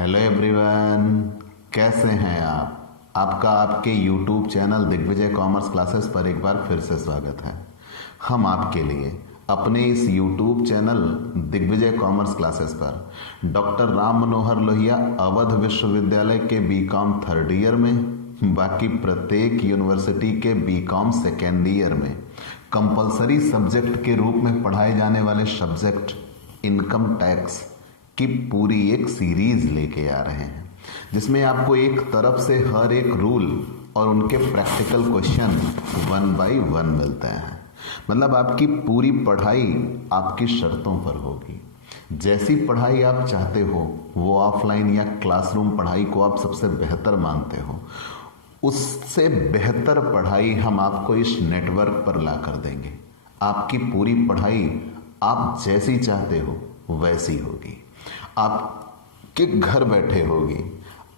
Hello everyone, कैसे हैं आप? आपका आपके YouTube channel Digvijay commerce classes पर एक बार फिर से स्वागत है। हम आपके लिए अपने इस YouTube channel Digvijay commerce classes पर डॉक्टर राम मनोहर लोहिया अवध विश्वविद्यालय के बीकॉम थर्ड ईयर में, बाकी प्रत्येक यूनिवर्सिटी के बीकॉम सेकेंड ईयर में कंपलसरी सब्जेक्ट के रूप में पढ़ाए जाने वाले सब्जेक्ट इनकम टैक्स की पूरी एक सीरीज लेके आ रहे हैं, जिसमें आपको एक तरफ से हर एक रूल और उनके प्रैक्टिकल क्वेश्चन 1 बाय 1 मिलते हैं। मतलब आपकी पूरी पढ़ाई आपकी शर्तों पर होगी। जैसी पढ़ाई आप चाहते हो, वो ऑफलाइन या क्लासरूम पढ़ाई को आप सबसे बेहतर मानते हो, उससे बेहतर पढ़ाई हम आपको इस नेटवर्क पर ला कर देंगे। आपकी पूरी पढ़ाई आप जैसी चाहते हो वैसी होगी, आपके घर बैठे होगी,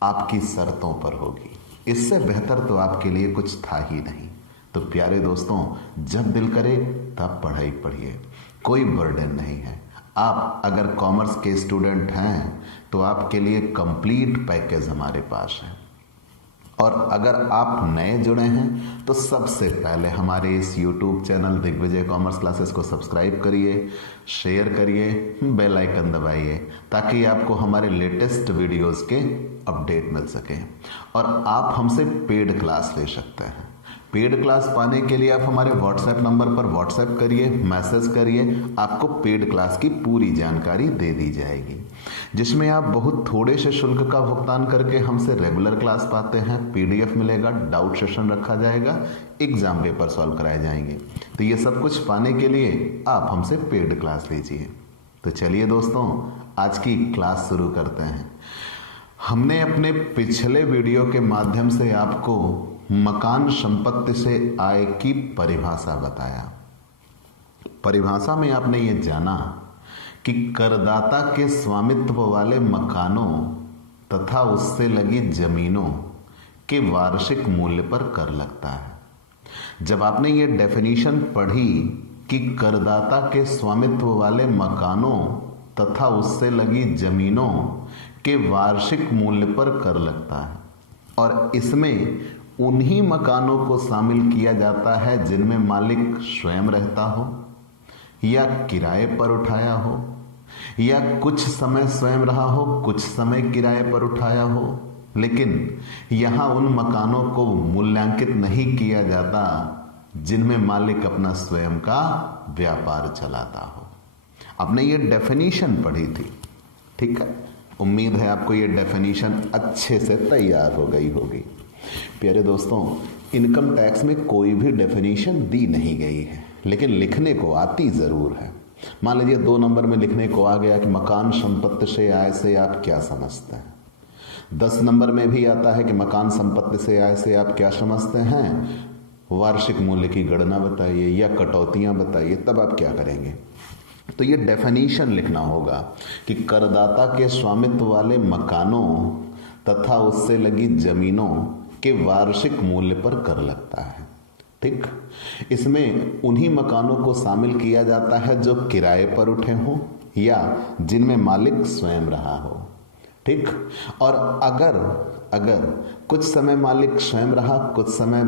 आपकी शर्तों पर होगी। इससे बेहतर तो आपके लिए कुछ था ही नहीं। तो प्यारे दोस्तों, जब दिल करे तब पढ़ाई पढ़िए, कोई बर्डन नहीं है। आप अगर कॉमर्स के स्टूडेंट हैं तो आपके लिए कंप्लीट पैकेज हमारे पास है। और अगर आप नए जुड़े हैं तो सबसे पहले हमारे इस YouTube channel Digvijay commerce classes को सब्सक्राइब करिए, शेयर करिए, बेल आइकन दबाइए, ताकि आपको हमारे लेटेस्ट वीडियोस के अपडेट मिल सके। और आप हमसे पेड क्लास ले सकते हैं। पेड क्लास पाने के लिए आप हमारे व्हाट्सएप नंबर पर व्हाट्सएप करिए, मैसेज करिए, आपको पेड क्लास की पूरी जानकारी दे दी जाएगी, जिसमें आप बहुत थोड़े से शुल्क का भुगतान करके हमसे रेगुलर क्लास पाते हैं। PDF मिलेगा, डाउट सेशन रखा जाएगा, एग्जाम पेपर सॉल्व कराए जाएंगे। तो ये सब कुछ पाने के लिए आप हमसे पेड क्लास लीजिए। तो चलिए दोस्तों, आज की क्लास शुरू करते हैं। हमने अपने पिछले वीडियो के माध्यम से आपको मकान संपत्ति से आय की परिभाषा बताया। परिभाषा में आपने ये जाना कि करदाता के स्वामित्व वाले मकानों तथा उससे लगी जमीनों के वार्षिक मूल्य पर कर लगता है। जब आपने ये डेफिनेशन पढ़ी कि करदाता के स्वामित्व वाले मकानों तथा उससे लगी जमीनों के वार्षिक मूल्य पर कर लगता है, और इसमें उन्हीं मकानों को शामिल किया जाता है जिनमें मालिक स्वयं रहता हो या किराए पर उठाया हो, या कुछ समय स्वयं रहा हो, कुछ समय किराए पर उठाया हो। लेकिन यहाँ उन मकानों को मूल्यांकित नहीं किया जाता जिनमें मालिक अपना स्वयं का व्यापार चलाता हो। आपने ये डेफिनेशन पढ़ी थी, ठीक है? उम्मीद है आपको ये डेफिनेशन अच्छे से तैयार हो गई होगी। प्यारे दोस्तों, इनकम टैक्स में कोई भी डेफिनेशन दी नहीं गई है, लेकिन लिखने को आती ज़रूर है। मान लीजिए 2 नंबर में लिखने को आ गया कि मकान संपत्ति से आय से आप क्या समझते हैं। 10 नंबर में भी आता है कि मकान संपत्ति से आय से आप क्या समझते हैं, वार्षिक मूल्य की गणना बताइए या कटौतियां बताइए। तब आप क्या करेंगे? तो ये डेफिनेशन लिखना होगा कि करदाता के स्वामित्व वाले मकानों तथा उससे लगी जमीनों के वार्षिक मूल्य पर कर लगता है। ठीक, इसमें उन्हीं मकानों को शामिल किया जाता है जो किराए पर उठे हों या जिनमें मालिक स्वयं रहा हो। ठीक, और अगर कुछ समय मालिक स्वयं रहा, कुछ समय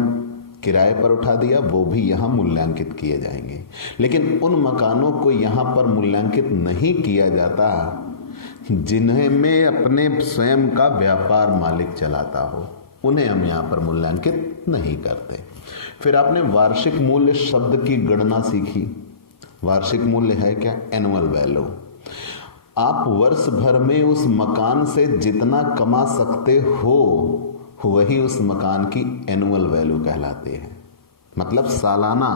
किराए पर उठा दिया, वो भी यहाँ मूल्यांकित किए जाएंगे। लेकिन उन मकानों को यहाँ पर मूल्यांकित नहीं किया जाता जिन्हें में अपने स्वयं का व्यापार मालिक चलाता हो, उन्हें हम यहाँ पर मूल्यांकित नहीं करते। फिर आपने वार्षिक मूल्य शब्द की गणना सीखी। वार्षिक मूल्य है क्या? Annual value. आप वर्ष भर में उस मकान से जितना कमा सकते हो वही उस मकान की एनुअल वैल्यू कहलाती है। मतलब सालाना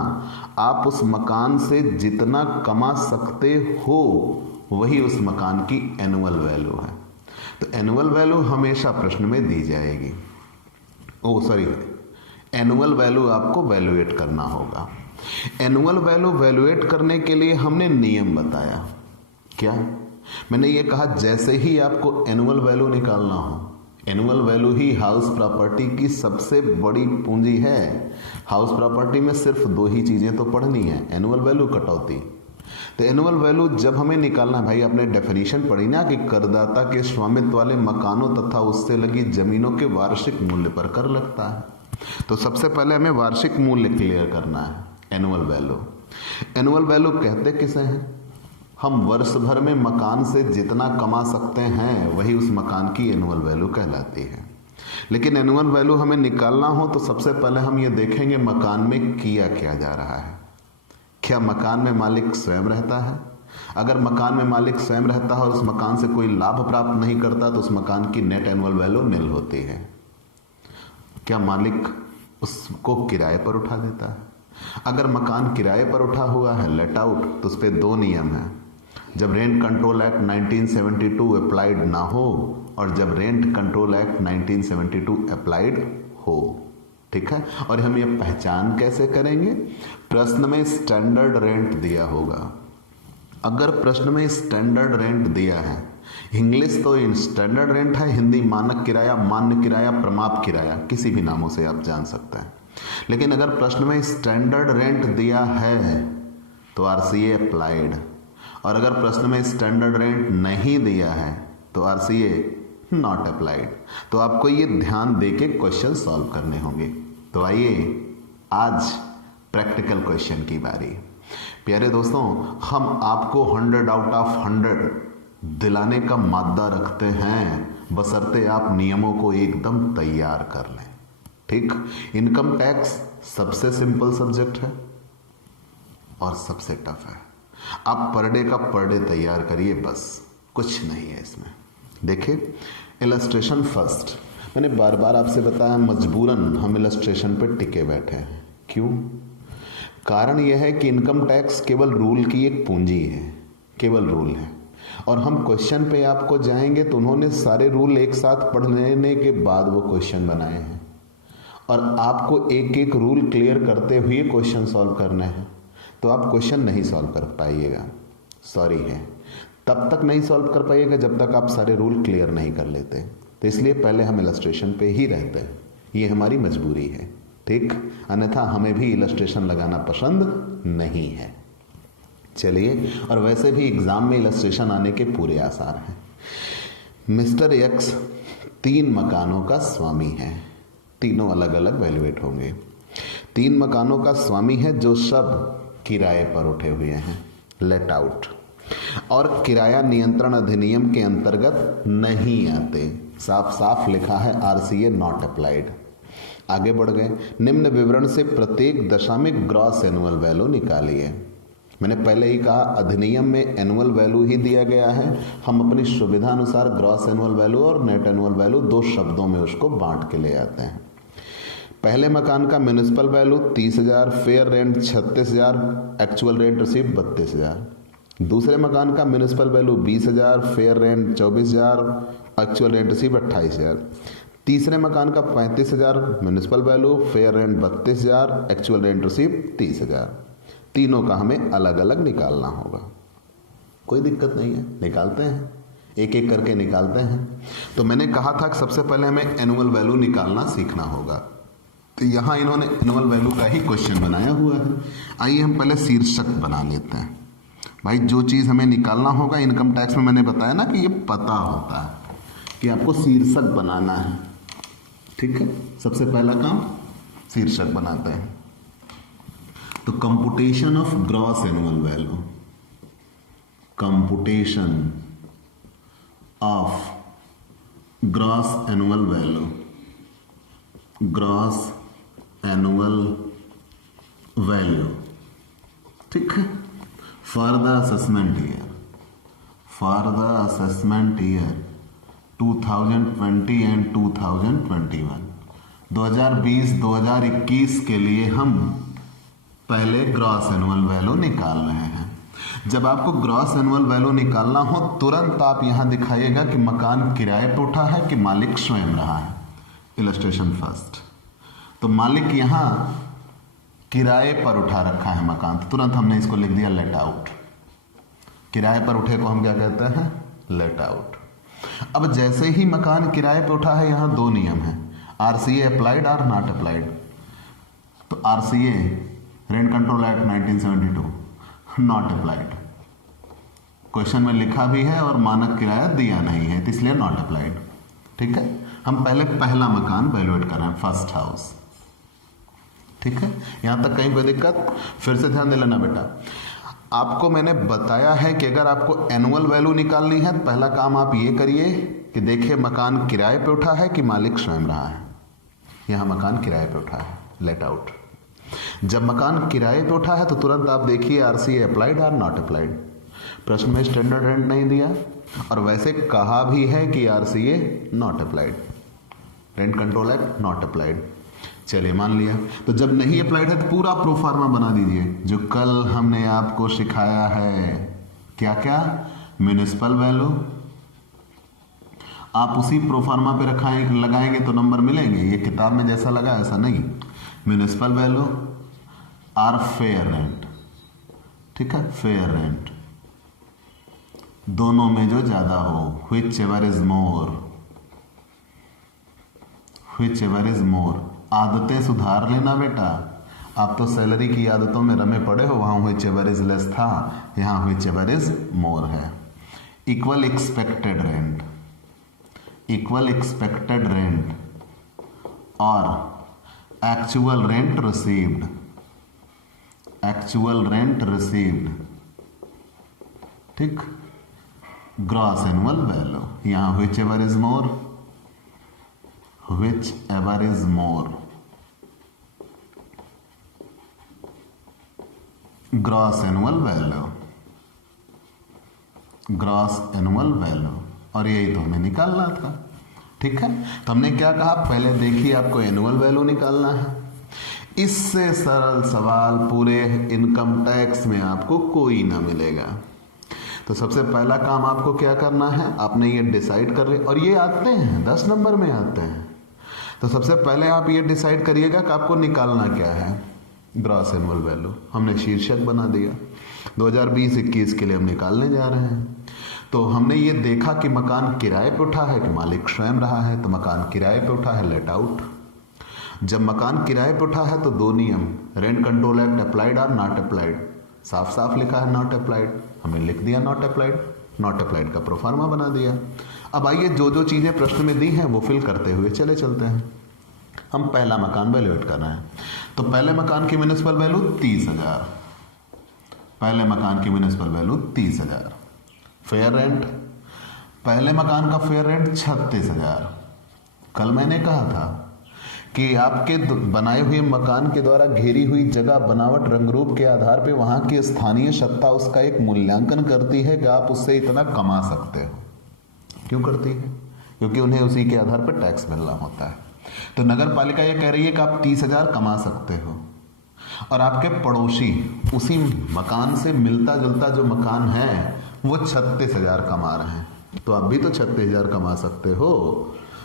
आप उस मकान से जितना कमा सकते हो वही उस मकान की एनुअल वैल्यू है। तो एनुअल वैल्यू हमेशा प्रश्न में दी जाएगी। एनुअल वैल्यू आपको वैल्यूएट करना होगा। एनुअल वैल्यू वैल्यूएट करने के लिए हमने नियम बताया। क्या? मैंने ये कहा जैसे ही आपको एनुअल वैल्यू निकालना हो, एनुअल वैल्यू ही हाउस प्रॉपर्टी की सबसे बड़ी पूंजी है। हाउस प्रॉपर्टी में सिर्फ 2 ही चीजें तो पढ़नी है, एनुअल वैल्यू, कटौती। तो एनुअल वैल्यू जब हमें निकालना है भाई, आपने डेफिनेशन पढ़ी ना कि करदाता के स्वामित्व वाले मकानों तथा उससे लगी जमीनों के वार्षिक मूल्य पर कर लगता है। तो सबसे पहले हमें वार्षिक मूल्य क्लियर करना है, एनुअल वैल्यू। एनुअल वैल्यू कहते किसे हैं? हम वर्ष भर में मकान से जितना कमा सकते हैं वही उस मकान की एनुअल वैल्यू कहलाती है। लेकिन एनुअल वैल्यू हमें निकालना हो तो सबसे पहले हम ये देखेंगे मकान में किया क्या जा रहा है। क्या मकान में मालिक स्वयं रहता है? अगर मकान में मालिक स्वयं रहता है और उस मकान से कोई लाभ प्राप्त नहीं करता तो उस मकान की नेट एनुअल वैल्यू निल होती है। क्या मालिक उसको किराए पर उठा देता है? अगर मकान किराए पर उठा हुआ है, लेट आउट, तो उस पर दो नियम हैं। जब रेंट कंट्रोल एक्ट 1972 अप्लाइड ना हो और जब रेंट कंट्रोल एक्ट 1972 अप्लाइड हो। ठीक है, और हम ये पहचान कैसे करेंगे? प्रश्न में स्टैंडर्ड रेंट दिया होगा। अगर प्रश्न में स्टैंडर्ड रेंट दिया है, इंग्लिश तो स्टैंडर्ड रेंट है, हिंदी मानक किराया, मान्य किराया, प्रमाप किराया, किसी भी नामों से आप जान सकते हैं। लेकिन अगर प्रश्न में स्टैंडर्ड रेंट दिया है तो आरसीए अप्लाइड, और अगर प्रश्न में स्टैंडर्ड रेंट नहीं दिया है तो आरसीए नॉट अप्लाइड। तो आपको ये ध्यान देके क्वेश्चन सॉल्व करने होंगे। तो आइए आज प्रैक्टिकल क्वेश्चन की बारी। प्यारे दोस्तों, हम आपको 100 आउट ऑफ 100 दिलाने का मादा रखते हैं, बशर्ते आप नियमों को एकदम तैयार कर लें। ठीक, इनकम टैक्स सबसे सिंपल सब्जेक्ट है और सबसे टफ है। आप पर डे का पर डे तैयार करिए, बस कुछ नहीं है इसमें। देखिए, इलस्ट्रेशन फर्स्ट। मैंने बार बार आपसे बताया, मजबूरन हम इलस्ट्रेशन पे टिके बैठे हैं। क्यों? कारण यह है कि इनकम टैक्स केवल रूल की एक पूंजी है, केवल रूल है, और हम क्वेश्चन पे आपको जाएंगे तो उन्होंने सारे रूल एक साथ पढ़ लेने के बाद वो क्वेश्चन बनाए हैं, और आपको एक एक रूल क्लियर करते हुए क्वेश्चन सॉल्व करने हैं। तो आप क्वेश्चन नहीं सॉल्व कर पाइएगा, सॉरी है, तब तक नहीं सॉल्व कर पाइएगा जब तक आप सारे रूल क्लियर नहीं कर लेते। तो इसलिए पहले हम इलस्ट्रेशन पे ही रहते हैं, ये हमारी मजबूरी है। ठीक, अन्यथा हमें भी इलस्ट्रेशन लगाना पसंद नहीं है। चलिए, और वैसे भी एग्जाम में इलस्ट्रेशन आने के पूरे आसार हैं। मिस्टर एक्स 3 मकानों का स्वामी है, तीनों अलग अलग वैल्यूएट होंगे। 3 मकानों का स्वामी है जो सब किराए पर उठे हुए हैं, लेट आउट, और किराया नियंत्रण अधिनियम के अंतर्गत नहीं आते। साफ साफ लिखा है आरसीए नॉट अप्लाइड। आगे बढ़ गए, निम्न विवरण से प्रत्येक दशा में ग्रॉस एनुअल वैल्यू निकालिए। मैंने पहले ही कहा, अधिनियम में एनुअल वैल्यू ही दिया गया है, हम अपनी सुविधा अनुसार ग्रॉस एनुअल वैल्यू और नेट एनुअल वैल्यू 2 शब्दों में उसको बांट के ले आते हैं। पहले मकान का municipal value 30,000, fair rent 36,000, actual rent receive 32,000। दूसरे मकान का municipal value 20,000, fair rent 24,000, actual rent receive 28,000। तीसरे मकान का 35,000 municipal value, fair rent 32,000, actual rent receive 30,000। तीनों का हमें अलग अलग निकालना होगा। कोई दिक्कत नहीं है, निकालते हैं, एक एक करके निकालते हैं। तो मैंने कहा था कि सबसे पहले हमें एनुअल वैल्यू निकालना सीखना होगा। तो यहाँ इन्होंने एनुअल वैल्यू का ही क्वेश्चन बनाया हुआ है। आइए हम पहले शीर्षक बना लेते हैं। भाई, जो चीज़ हमें निकालना होगा, इनकम टैक्स में मैंने बताया ना कि ये पता होता है कि आपको शीर्षक बनाना है। ठीक है, सबसे पहला काम शीर्षक बनाते हैं। तो computation of gross annual value, computation of gross annual value, gross annual value. ठीक है, for the assessment year, for the assessment year 2020 and 2021, 2020-2021 के लिए हम पहले ग्रॉस एनुअल वैल्यू निकाल रहे हैं। जब आपको ग्रॉस एनुअल वैल्यू निकालना हो, तुरंत आप यहां दिखाइएगा कि मकान किराए पर उठा है कि मालिक स्वयं रहा है। Illustration first. तो मालिक यहां किराए पर उठा रखा है मकान, तो तुरंत हमने इसको लिख दिया लेट आउट। किराए पर उठे को हम क्या कहते हैं? Let out. अब जैसे ही मकान किराए पर उठा है, यहां 2 नियम हैं, आरसीए अप्लाइड और नॉट अप्लाइड। तो RCA rent control act 1972 not applied, question में लिखा भी है और मानक किराया दिया नहीं है, तो इसलिए नॉट अप्लाइड। ठीक है, हम पहले पहला मकान वैल्यूएट कर रहे हैं, फर्स्ट हाउस। ठीक है, यहां तक कहीं कोई दिक्कत? फिर से ध्यान दे लेना बेटा, आपको मैंने बताया है कि अगर आपको एनुअल वैल्यू निकालनी है तो पहला काम आप ये करिए कि देखिए मकान किराए पे उठा है कि मालिक स्वयं रहा है। यहां मकान किराए पे उठा है, लेट आउट। जब मकान किराए पे उठा है तो तुरंत आप देखिए आरसीए अप्लाइड और नॉट अप्लाइड। प्रश्न में स्टैंडर्ड रेंट नहीं दिया और वैसे कहा भी है कि RCA not applied, rent control act not applied. चलिए मान लिया, तो जब नहीं अप्लाइड है तो पूरा प्रोफार्मा बना दीजिए जो कल हमने आपको सिखाया है। क्या क्या? Municipal value. आप उसी प्रोफार्मा पे लगाएंगे तो नंबर मिलेंगे, ये किताब में जैसा लगा ऐसा नहीं। Municipal value or fair rent. ठीक है, फेयर रेंट, दोनों में जो ज्यादा हो, whichever is more, whichever is more. आदतें सुधार लेना बेटा, आप तो सैलरी की आदतों में रमे पड़े हो, वहां व्हिच एवर इज लेस था, यहां व्हिच एवर इज मोर है। Equal expected rent, equal expected rent और actual rent received, actual rent received. ठीक, ग्रॉस एनुअल वैल्यू, यहां whichever is more, whichever is more, gross annual value, gross annual value, और यही तो हमें निकालना था। ठीक है, तो हमने क्या कहा, पहले देखिए आपको एनुअल वैल्यू निकालना है। इससे सरल सवाल पूरे इनकम टैक्स में आपको कोई ना मिलेगा। तो सबसे पहला काम आपको क्या करना है, आपने ये डिसाइड कर लिया, और ये आते हैं 10 नंबर में आते हैं। तो सबसे पहले आप ये डिसाइड करिएगा कि आपको निकालना क्या है, ग्रॉस एनुअल वैल्यू। हमने शीर्षक बना दिया, 2020-21 के लिए हम निकालने जा रहे हैं। तो हमने ये देखा कि मकान किराए पे उठा है कि मालिक स्वयं रहा है, तो मकान किराए पे उठा है, लेट आउट। जब मकान किराए पे उठा है तो दो नियम, रेंट कंट्रोल एक्ट अप्लाइड और नॉट अप्लाइड। साफ साफ लिखा है नॉट अप्लाइड, हमने लिख दिया नॉट अप्लाइड, नॉट अप्लाइड का प्रोफार्मा बना दिया। अब आइए जो जो चीजें प्रश्न में दी हैं वो फिल करते हुए चले चलते हैं। हम पहला मकान वैल्यूएट कर रहे हैं, तो पहले मकान की म्युनिसिपल वैल्यू 30,000, पहले मकान की म्युनिसिपल वैल्यू 30,000। फेयर रेंट, पहले मकान का फेयर रेंट 36,000। कल मैंने कहा था कि आपके बनाए हुए मकान के द्वारा घेरी हुई जगह बनावट रंग रूप के आधार पे वहां की स्थानीय सत्ता उसका एक मूल्यांकन करती है कि आप उससे इतना कमा सकते हो। क्यों करती है? क्योंकि उन्हें उसी के आधार पर टैक्स मिलना होता है। तो नगर पालिका ये कह रही है कि आप 30,000 कमा सकते हो, और आपके पड़ोसी उसी मकान से मिलता जुलता जो मकान है वो 36,000 कमा रहे हैं, तो आप भी तो 36,000 कमा सकते हो।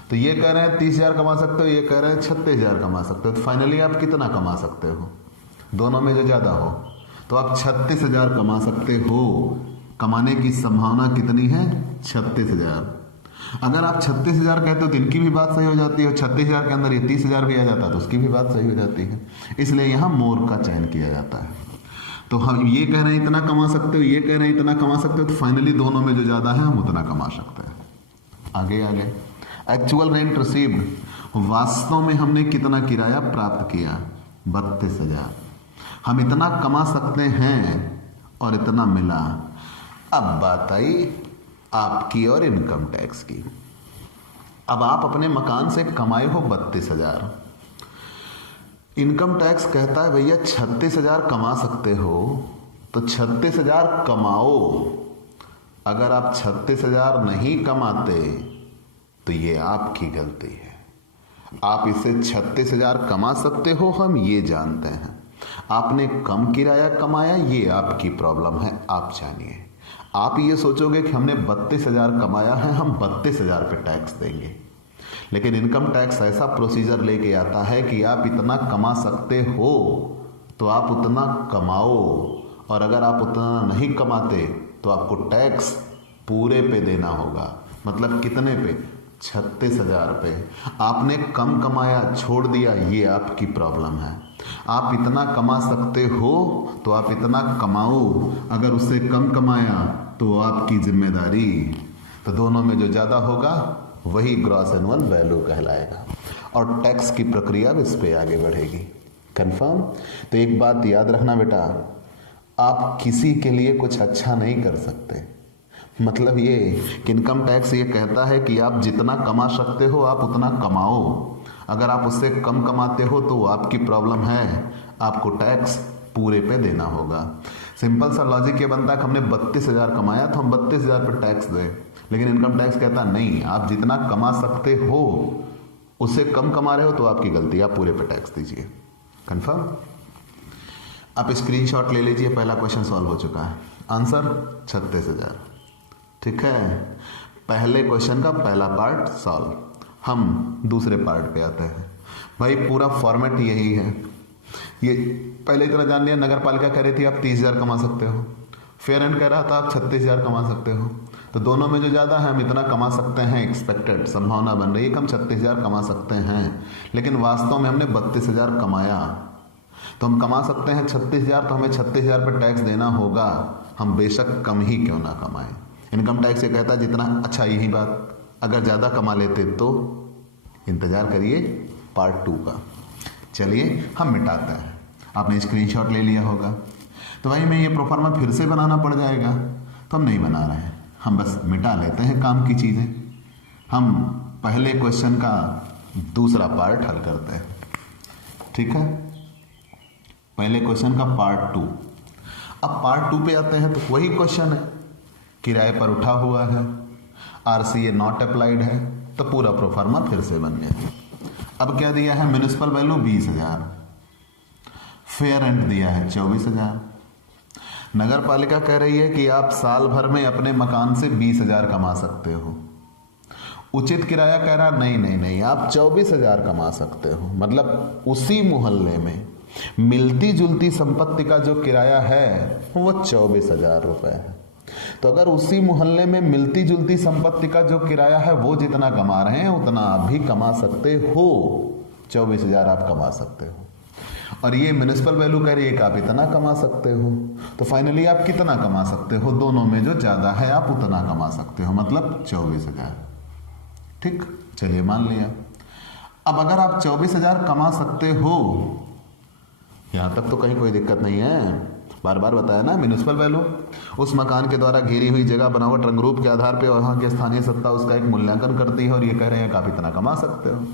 तो ये कह रहे हैं 30,000 कमा सकते हो, ये कह रहे हैं 36,000 कमा सकते हो, तो फाइनली आप कितना कमा सकते हो? दोनों में जो ज्यादा हो, तो आप 36,000 कमा सकते हो। कमाने की संभावना कितनी है? 36,000। अगर आप 36,000 कहते हो तो इनकी भी बात सही हो जाती है, 36,000 के अंदर ये 30,000 भी आ जाता है तो उसकी भी बात सही हो जाती है। इसलिए यहां मोर का चयन किया जाता है। तो हम ये कह रहे हैं इतना कमा सकते हो, ये कह रहे हैं इतना कमा सकते हो, तो फाइनली दोनों में जो ज्यादा है हम उतना कमा सकते हैं। आगे आगे एक्चुअल रेंट रिसीव्ड, वास्तव में हमने कितना किराया प्राप्त किया? 32,000। हम इतना कमा सकते हैं और इतना मिला। अब बात आई आपकी और इनकम टैक्स की। अब आप अपने मकान से कमाए हो 32,000, इनकम टैक्स कहता है भैया 36,000 कमा सकते हो, तो 36,000 कमाओ। अगर आप 36,000 नहीं कमाते तो ये आपकी गलती है। आप इससे 36,000 कमा सकते हो, हम ये जानते हैं। आपने कम किराया कमाया, ये आपकी प्रॉब्लम है, आप जानिए। आप ये सोचोगे कि हमने 32,000 कमाया है, हम 32,000 पे टैक्स देंगे, लेकिन इनकम टैक्स ऐसा प्रोसीजर लेके आता है कि आप इतना कमा सकते हो तो आप उतना कमाओ, और अगर आप उतना नहीं कमाते तो आपको टैक्स पूरे पे देना होगा। मतलब कितने पे? 36,000 रुपये। आपने कम कमाया, छोड़ दिया, ये आपकी प्रॉब्लम है। आप इतना कमा सकते हो तो आप इतना कमाओ, अगर उससे कम कमाया तो आपकी जिम्मेदारी। तो दोनों में जो ज़्यादा होगा वही ग्रॉस एनुअल वैल्यू कहलाएगा, और टैक्स की प्रक्रिया इस पे आगे बढ़ेगी। कंफर्म? तो एक बात याद रखना बेटा, आप किसी के लिए कुछ अच्छा नहीं कर सकते। मतलब ये कि इनकम टैक्स ये कहता है कि आप जितना कमा सकते हो आप उतना कमाओ, अगर आप उससे कम कमाते हो तो आपकी प्रॉब्लम है, आपको टैक्स पूरे पे देना होगा। सिंपल सा लॉजिक ये बनता है कि हमने 32,000 कमाया तो हम 32,000 पे टैक्स दें, लेकिन इनकम टैक्स कहता नहीं, आप जितना कमा सकते हो उससे कम कमा रहे हो तो आपकी गलती, आप पूरे पे टैक्स दीजिए। कंफर्म? आप स्क्रीनशॉट ले लीजिए, पहला क्वेश्चन सॉल्व हो चुका है। आंसर 36,000। ठीक है, पहले क्वेश्चन का पहला पार्ट सॉल्व। हम दूसरे पार्ट पे आते हैं। भाई पूरा फॉर्मेट यही है। ये पहले इतना जान लिया, नगर पालिका कह रही थी आप 30,000 कमा सकते हो, फेयर एंड कह रहा था आप 36,000 कमा सकते हो। तो दोनों में जो ज़्यादा है हम इतना कमा सकते हैं, एक्सपेक्टेड संभावना बन रही है कि हम 36,000 कमा सकते हैं, लेकिन वास्तव में हमने 32,000 कमाया। तो हम कमा सकते हैं 36,000, तो हमें 36,000 पर टैक्स देना होगा, हम बेशक कम ही क्यों ना कमाएं। इनकम टैक्स ये कहता है जितना, अच्छा यही बात अगर ज़्यादा कमा लेते तो इंतज़ार करिए पार्ट 2 का। चलिए हम मिटाते हैं। आपने स्क्रीनशॉट ले लिया होगा। तो भाई मैं ये प्रोफार्मा फिर से बनाना पड़ जाएगा, तो हम नहीं बना रहे हैं, हम बस मिटा लेते हैं काम की चीज़ें। हम पहले क्वेश्चन का दूसरा पार्ट हल करते हैं। ठीक है, पहले क्वेश्चन का पार्ट 2। अब पार्ट 2 पे आते हैं तो वही क्वेश्चन है, किराए पर उठा हुआ है, आरसीए नॉट अप्लाइड है, तो पूरा प्रोफार्मा फिर से बन गया। अब क्या दिया है, म्युनिसिपल वैल्यू 20,000, फेयर रेंट दिया है 24,000। नगर पालिका कह रही है कि आप साल भर में अपने मकान से 20,000 कमा सकते हो। उचित किराया कह रहा नहीं नहीं नहीं, आप 24,000 कमा सकते हो। मतलब उसी मोहल्ले में मिलती जुलती संपत्ति का जो किराया है वो 24,000 रुपए है। तो अगर उसी मोहल्ले में मिलती जुलती संपत्ति का जो किराया है वो जितना कमा रहे हैं उतना आप भी कमा सकते हो, 24,000 आप कमा सकते हो। और ये म्युनिसिपल वैल्यू कह रही है कि आप इतना कमा सकते हो, तो फाइनली आप कितना कमा सकते हो, दोनों में जो ज्यादा है आप उतना कमा सकते हो, मतलब 24,000। ठीक, चलिए मान लिया। अब अगर आप 24,000 कमा सकते हो, यहां तक तो कहीं कोई दिक्कत नहीं है। बार बार बताया ना, म्युनिसिपल वैल्यू उस मकान के द्वारा घेरी हुई जगह, बनावट, रंग रूप के आधार पे वहां की स्थानीय सत्ता उसका एक मूल्यांकन करती है, और ये कह रहे हैं कि आप इतना कमा सकते हो।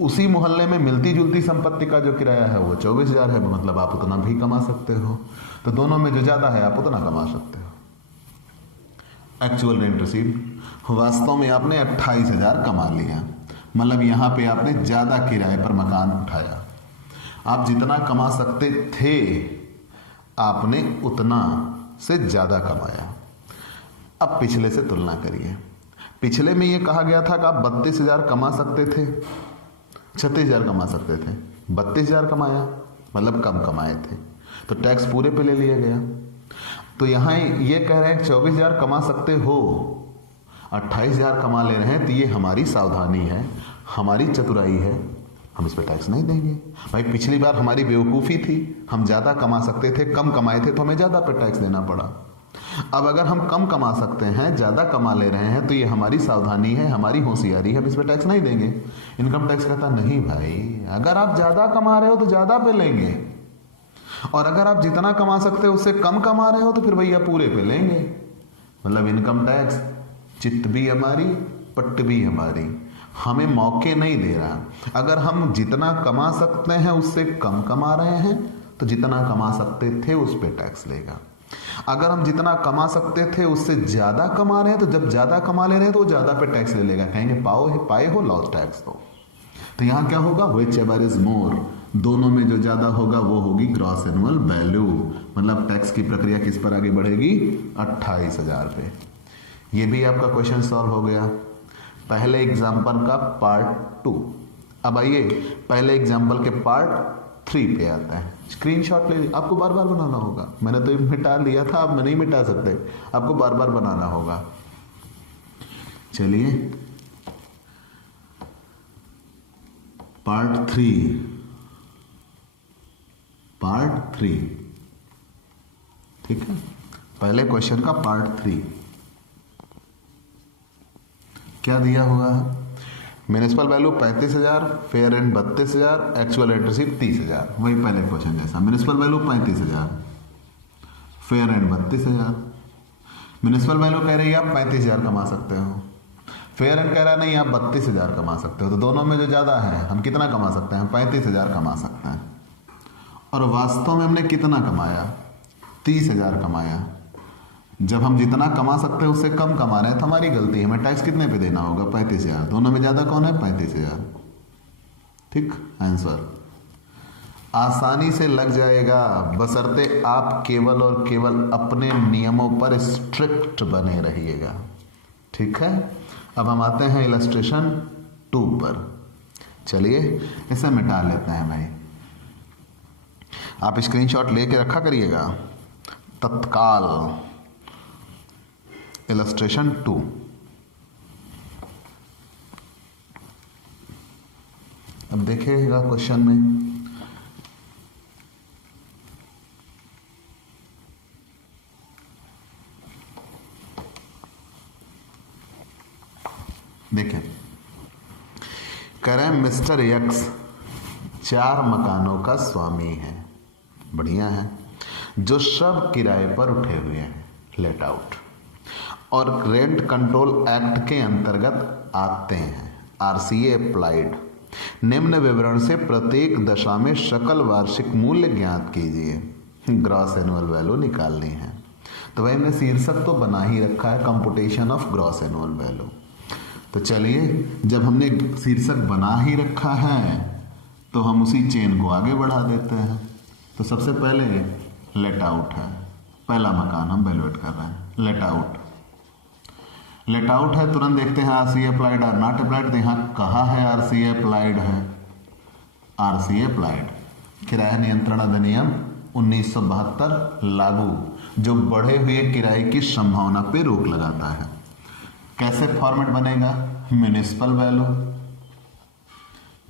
उसी मोहल्ले में मिलती जुलती संपत्ति का जो किराया है वो 24,000 है, मतलब आप उतना भी कमा सकते हो। तो दोनों में जो ज्यादा है आप उतना कमा सकते हो। एक्चुअल रेंट रिसीव्ड, वास्तव में आपने 28,000 कमा लिया, मतलब यहां पे आपने ज्यादा किराए पर मकान उठाया। आप जितना कमा सकते थे आपने उतना से ज्यादा कमाया। अब पिछले से तुलना करिए। पिछले में यह कहा गया था कि आप 32,000 कमा सकते थे, 36,000 कमा सकते थे, 32,000 कमाया, मतलब कम कमाए थे, तो टैक्स पूरे पे ले लिया गया। तो यहां ये कह रहे हैं 24,000 कमा सकते हो, 28,000 कमा ले रहे हैं, तो ये हमारी सावधानी है, हमारी चतुराई है, हम इस पर टैक्स नहीं देंगे। भाई पिछली बार हमारी बेवकूफ़ी थी, हम ज़्यादा कमा सकते थे, कम कमाए थे तो हमें ज़्यादा पे टैक्स देना पड़ा। अब अगर हम कम कमा सकते हैं, ज़्यादा कमा ले रहे हैं, तो ये हमारी सावधानी है, हमारी होशियारी है, हम इस पर टैक्स नहीं देंगे। इनकम टैक्स कहता नहीं भाई, अगर आप ज़्यादा कमा रहे हो तो ज़्यादा पे लेंगे, और अगर आप जितना कमा सकते हो उससे कम कमा रहे हो तो फिर भैया पूरे पे लेंगे। मतलब इनकम टैक्स चित्त भी हमारी, पट्ट भी हमारी, हमें मौके नहीं दे रहा। अगर हम जितना कमा सकते हैं उससे कम कमा रहे हैं तो जितना कमा सकते थे उस पे टैक्स लेगा। अगर हम जितना कमा सकते थे उससे ज्यादा कमा रहे हैं तो जब ज्यादा कमा ले रहे हैं तो ज्यादा पे टैक्स ले लेगा, कहेंगे पाए हो लॉस टैक्स। तो यहां क्या होगा, व्हिच एवर इज मोर, दोनों में जो ज्यादा होगा वो होगी ग्रॉस एनुअल वैल्यू। मतलब टैक्स की प्रक्रिया किस पर आगे बढ़ेगी, 28,000 पे। ये भी आपका क्वेश्चन सॉल्व हो गया, पहले एग्जाम्पल का पार्ट 2। अब आइए पहले एग्जाम्पल के पार्ट 3 पे आता है। स्क्रीनशॉट ले, आपको बार बार बनाना होगा, मैंने तो मिटा लिया था, अब मैं नहीं मिटा सकते, आपको बार बार बनाना होगा। चलिए पार्ट थ्री, ठीक है, पहले क्वेश्चन का पार्ट 3 क्या दिया हुआ है? Municipal value 35,000, fair rent 32,000, actual rent receive 30,000। वही पहले क्वेश्चन जैसा, municipal value 35,000, fair rent 32,000। Municipal value कह रही है आप 35,000 कमा सकते हो, फेयर रेंट कह रहा नहीं आप 32,000 कमा सकते हो। तो दोनों में जो ज़्यादा है, हम कितना कमा सकते हैं? 35,000 कमा सकते हैं। और वास्तव में हमने कितना कमाया? 30,000 कमाया। जब हम जितना कमा सकते हैं उससे कम कमा रहे हैं तो हमारी गलती है। हमें टैक्स कितने पे देना होगा? 35,000। दोनों में ज़्यादा कौन है? 35,000। ठीक आंसर आसानी से लग जाएगा, बशर्ते आप केवल और केवल अपने नियमों पर स्ट्रिक्ट बने रहिएगा। ठीक है, अब हम आते हैं इलस्ट्रेशन 2 पर। चलिए इसे मिटा लेते हैं भाई। आप स्क्रीनशॉट लेके रखा करिएगा तत्काल। इलस्ट्रेशन 2, अब देखिएगा क्वेश्चन में देखिए, कह रहे हैं मिस्टर यक्स 4 मकानों का स्वामी है, बढ़िया है, जो सब किराए पर उठे हुए हैं, लेट आउट, और रेंट कंट्रोल एक्ट के अंतर्गत आते हैं, आरसीए अप्लाइड। निम्न विवरण से प्रत्येक दशा में सकल वार्षिक मूल्य ज्ञात कीजिए, ग्रॉस एनुअल वैल्यू निकालनी है। तो भाई हमने शीर्षक तो बना ही रखा है, computation of gross annual value. तो चलिए, जब हमने शीर्षक बना ही रखा है तो हम उसी चेन को आगे बढ़ा देते हैं। तो सबसे पहले लेट आउट है, पहला मकान हम वैल्यूएट कर रहे हैं, लेट आउट। लेट आउट है, तुरंत देखते हैं आरसीए अप्लाइड और नॉट अप्लाइड। तो यहाँ कहा है आरसीए अप्लाइड है, आरसीए अप्लाइड। किराया नियंत्रण अधिनियम 1972 लागू, जो बढ़े हुए किराए की संभावना पे रोक लगाता है। कैसे फॉर्मेट बनेगा? म्युनिसिपल वैल्यू,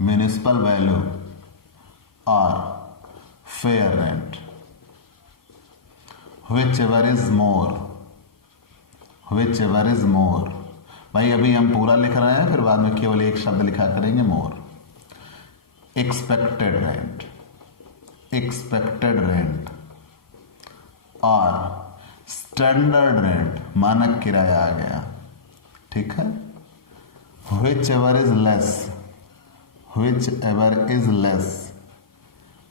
म्युनिसिपल वैल्यू और fair rent, whichever is more, which ever is मोर। भाई अभी हम पूरा लिख रहे हैं, फिर बाद में केवल एक शब्द लिखा करेंगे, मोर। एक्सपेक्टेड रेंट, एक्सपेक्टेड रेंट और स्टैंडर्ड रेंट, मानक किराया आ गया। ठीक है, which ever is less, which ever is less,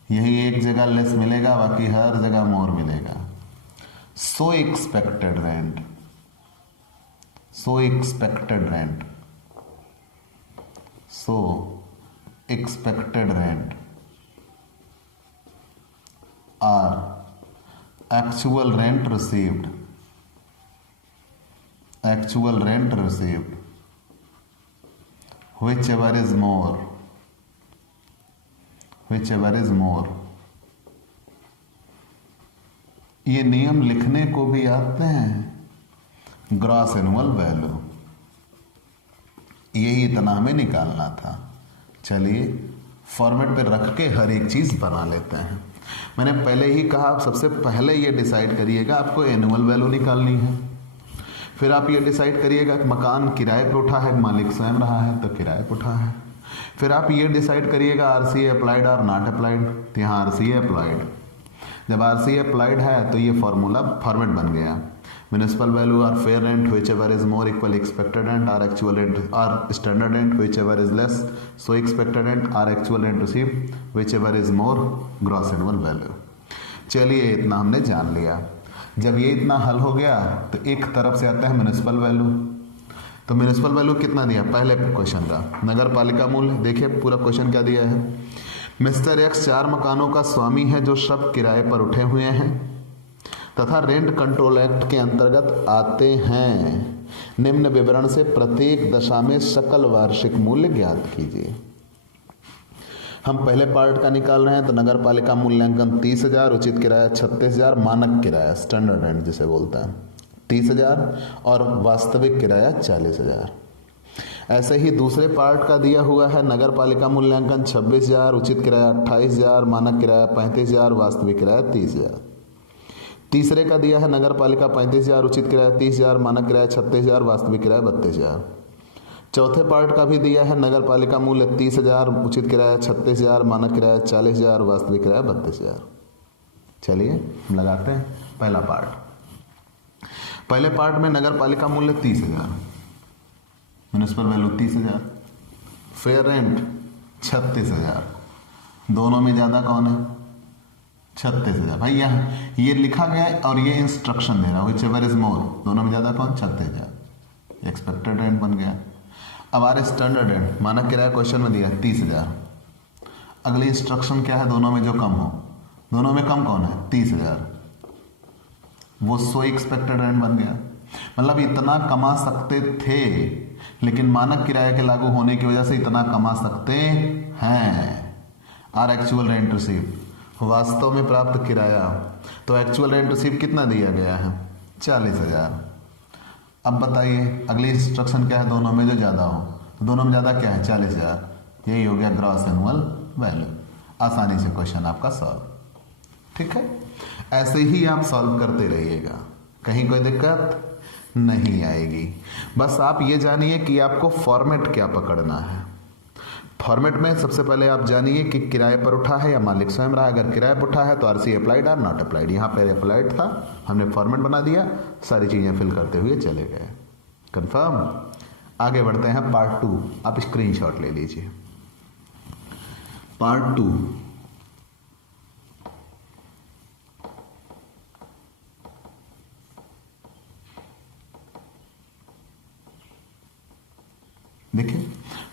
यही एक जगह लेस मिलेगा, बाकी हर जगह मोर मिलेगा। So expected rent, so expected rent, so expected rent or actual rent received, actual rent received, whichever is more, whichever is more। ये नियम लिखने को भी आते हैं, ग्रॉस एनुअल वैल्यू, यही इतना हमें निकालना था। चलिए फॉर्मेट पे रख के हर एक चीज बना लेते हैं। मैंने पहले ही कहा, आप सबसे पहले ये डिसाइड करिएगा आपको एनुअल वैल्यू निकालनी है। फिर आप ये डिसाइड करिएगा कि मकान किराए पे उठा है, मालिक स्वयं रहा है तो किराए पे उठा है। फिर आप ये डिसाइड करिएगा आरसीए अप्लाइड और नॉट अप्लाइड। तो यहाँ आरसीए अप्लाइड, जब आरसीए अप्लाइड है तो ये फॉर्मूला फॉर्मेट बन गया, म्युनिसिपल वैल्यू और fair rent whichever is more equal expected rent और एक्चुअल रेंट और standard rent whichever is less, so expected rent और actual rent receive whichever is more, gross annual value. चलिए इतना हमने जान लिया। जब ये इतना हल हो गया तो एक तरफ से आता है म्युनिसिपल वैल्यू। तो म्युनिसिपल वैल्यू कितना दिया पहले क्वेश्चन का? नगर पालिका मूल्य। देखिए पूरा क्वेश्चन क्या दिया है, मिस्टर एक्स 4 मकानों का स्वामी है जो सब किराए पर उठे हुए हैं तथा रेंट कंट्रोल एक्ट के अंतर्गत आते हैं। निम्न विवरण से प्रत्येक दशा में सकल वार्षिक मूल्य ज्ञात कीजिए। हम पहले पार्ट का निकाल रहे हैं, तो नगर पालिका मूल्यांकन 30,000, उचित किराया 36,000, मानक किराया स्टैंडर्ड रेंट जिसे बोलता है 30,000 और वास्तविक किराया 40,000। ऐसे ही दूसरे पार्ट का दिया हुआ है नगर पालिका मूल्यांकन 26,000, उचित किराया 28,000, मानक किराया 35,000, वास्तविक किराया 30,000। तीसरे का दिया है नगर पालिका 35,000, उचित किराया 30,000, मानक किराया 36,000, वास्तविक किराया 32,000। चौथे पार्ट का भी दिया है नगर पालिका मूल्य 30,000, उचित किराया 36,000, मानक किराया 40,000, वास्तविक किराया 32,000। चलिए हम लगाते हैं पहला पार्ट। पहले पार्ट में नगर पालिका मूल्य 30,000, म्युनिसिपल वैल्यू 30,000, फेयर रेंट 36,000। दोनों में ज़्यादा कौन है? 36,000। भाई यहाँ ये लिखा गया है और ये इंस्ट्रक्शन दे रहा है व्हिच एवर इज मोर। दोनों में ज़्यादा कौन? 36,000। एक्सपेक्टेड रेंट बन गया। अब आ रहे स्टैंडर्ड रेंट। मानक किराया क्वेश्चन में दिया 30,000। अगली इंस्ट्रक्शन क्या है? दोनों में जो कम हो। दोनों में कम कौन है? 30,000। वो सो एक्सपेक्टेड रेंट बन गया। मतलब इतना कमा सकते थे, लेकिन मानक किराया के लागू होने की वजह से इतना कमा सकते हैं। आर एक्चुअल रेंट रिसीव, वास्तव में प्राप्त किराया। तो एक्चुअल रेंट रिसीव कितना दिया गया है? 40,000। अब बताइए अगली इंस्ट्रक्शन क्या है? दोनों में जो ज़्यादा हो। तो दोनों में ज़्यादा क्या है? 40,000। यही हो गया ग्रॉस एनुअल वैल्यू। आसानी से क्वेश्चन आपका सॉल्व। ठीक है, ऐसे ही आप सॉल्व करते रहिएगा, कहीं कोई दिक्कत नहीं आएगी। बस आप ये जानिए कि आपको फॉर्मेट क्या पकड़ना है। फॉर्मेट में सबसे पहले आप जानिए कि किराए पर उठा है या मालिक स्वयं रहा। अगर किराए पर उठा है तो आरसी अप्लाइड और नॉट अप्लाइड। यहाँ पर अप्लाइड था, हमने फॉर्मेट बना दिया, सारी चीज़ें फिल करते हुए चले गए। कंफर्म। आगे बढ़ते हैं पार्ट 2। आप स्क्रीनशॉट ले लीजिए। पार्ट 2। देखिए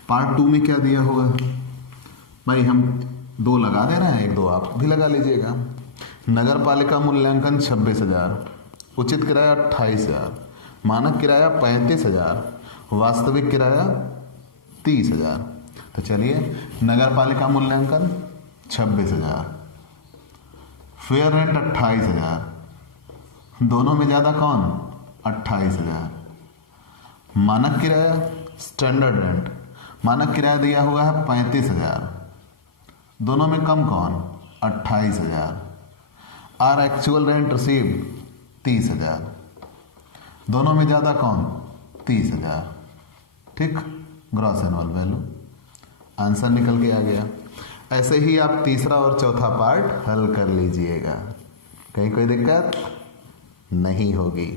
पार्ट 2 में क्या दिया होगा। भाई हम 2 लगा दे रहे हैं, 1 2 आप भी लगा लीजिएगा। नगर पालिका मूल्यांकन 26,000, उचित किराया 28,000, मानक किराया 35,000, वास्तविक किराया 30,000। तो चलिए नगर पालिका मूल्यांकन 26,000, फेयर रेंट 28,000। दोनों में ज़्यादा कौन? 28,000। मानक किराया स्टैंडर्ड रेंट, मानक किराया दिया हुआ है 35,000। दोनों में कम कौन? 28,000। Or actual rent receive 30,000। दोनों में ज़्यादा कौन? 30,000। ठीक, ग्रॉस एनुअल वैल्यू। आंसर निकल के आ गया। ऐसे ही आप तीसरा और चौथा पार्ट हल कर लीजिएगा, कहीं कोई दिक्कत नहीं होगी।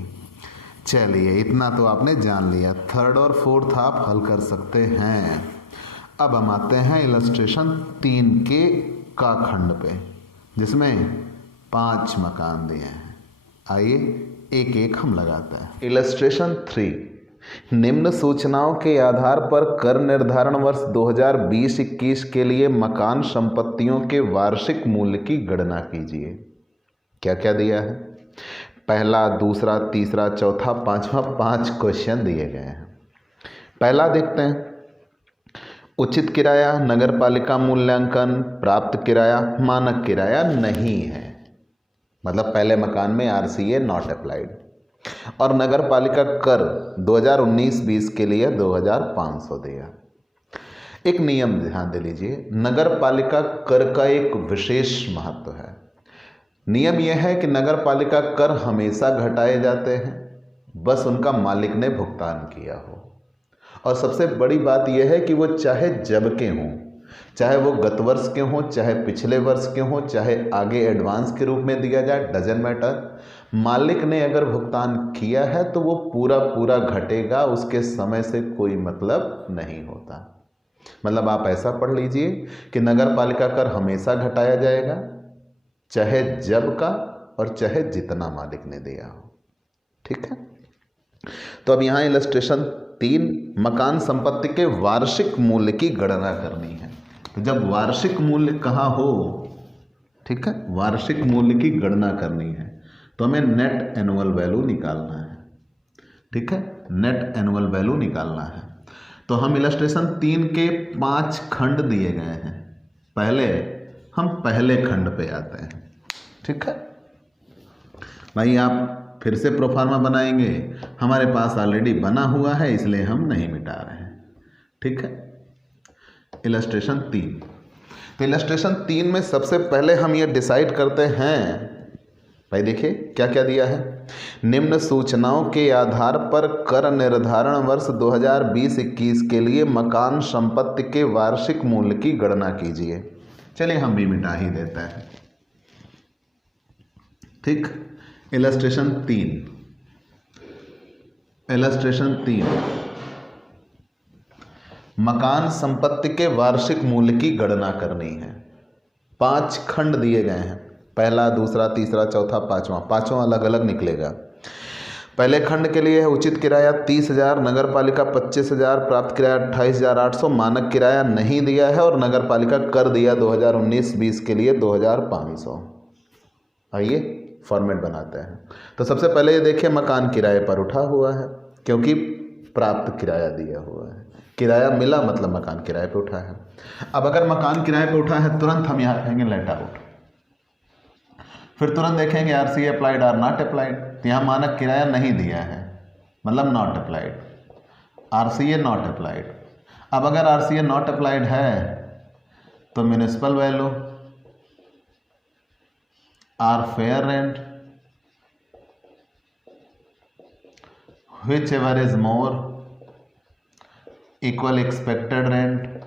चलिए इतना तो आपने जान लिया। थर्ड और फोर्थ आप हल कर सकते हैं। अब हम आते हैं इलस्ट्रेशन 3 के का खंड पे, जिसमें 5 मकान दिए हैं। आइए एक एक हम लगाते हैं। इलस्ट्रेशन 3। निम्न सूचनाओं के आधार पर कर निर्धारण वर्ष 2020-21 के लिए मकान संपत्तियों के वार्षिक मूल्य की गणना कीजिए। क्या क्या दिया है? पहला, दूसरा, तीसरा, चौथा, पांचवा, 5 क्वेश्चन दिए गए हैं। पहला देखते हैं। उचित किराया, नगर पालिका मूल्यांकन, प्राप्त किराया, मानक किराया नहीं है। मतलब पहले मकान में आरसीए नॉट अप्लाइड। और नगर पालिका कर 2019-20 के लिए 2,500 दिया। एक नियम ध्यान दे लीजिए, नगर पालिका कर का एक विशेष महत्व है। नियम यह है कि नगर पालिका कर हमेशा घटाए जाते हैं, बस उनका मालिक ने भुगतान किया हो। और सबसे बड़ी बात यह है कि वो चाहे जब के हों, चाहे वो गत वर्ष के हों, चाहे पिछले वर्ष के हों, चाहे आगे एडवांस के रूप में दिया जाए, डजंट मैटर। मालिक ने अगर भुगतान किया है तो वो पूरा पूरा घटेगा, उसके समय से कोई मतलब नहीं होता। मतलब आप ऐसा पढ़ लीजिए कि नगर पालिका कर हमेशा घटाया जाएगा, चाहे जब का और चाहे जितना मालिक ने दिया हो। ठीक है, तो अब यहाँ इलस्ट्रेशन 3, मकान संपत्ति के वार्षिक मूल्य की गणना करनी है। तो जब वार्षिक मूल्य कहाँ हो, ठीक है, वार्षिक मूल्य की गणना करनी है तो हमें नेट एनुअल वैल्यू निकालना है। ठीक है, नेट एनुअल वैल्यू निकालना है। तो हम इलस्ट्रेशन 3 के 5 खंड दिए गए हैं। पहले हम पहले खंड पे आते हैं। ठीक है भाई, आप फिर से प्रोफार्मा बनाएंगे, हमारे पास ऑलरेडी बना हुआ है इसलिए हम नहीं मिटा रहे हैं। ठीक है। इलस्ट्रेशन 3। तो इलस्ट्रेशन 3 में सबसे पहले हम ये डिसाइड करते हैं, भाई देखिए क्या क्या दिया है। निम्न सूचनाओं के आधार पर कर निर्धारण वर्ष 2020-21 के लिए मकान संपत्ति के वार्षिक मूल्य की गणना कीजिए। चलिए हम भी मिटा ही देते हैं। ठीक, इलस्ट्रेशन 3 मकान संपत्ति के वार्षिक मूल्य की गणना करनी है। 5 खंड दिए गए हैं, पहला, दूसरा, तीसरा, चौथा, पांचवा अलग अलग निकलेगा। पहले खंड के लिए है उचित किराया 30,000, नगर पालिका 25,000, प्राप्त किराया 28,800, मानक किराया नहीं दिया है और नगर पालिका कर दिया 2019-20 के लिए 2,500। आइए फॉर्मेट बनाते हैं। तो सबसे पहले ये देखिए मकान किराए पर उठा हुआ है क्योंकि प्राप्त किराया दिया हुआ है, किराया मिला मतलब मकान किराए पे उठा है। अब अगर मकान किराए पे उठा है तुरंत हम यहाँ कहेंगे लेट आउट, फिर तुरंत देखेंगे RCA applied or not applied. तो यहाँ मानक किराया नहीं दिया है मतलब not applied, RCA not applied. अब अगर आरसीए नॉट अप्लाइड है तो municipal value or fair rent whichever is more equal expected rent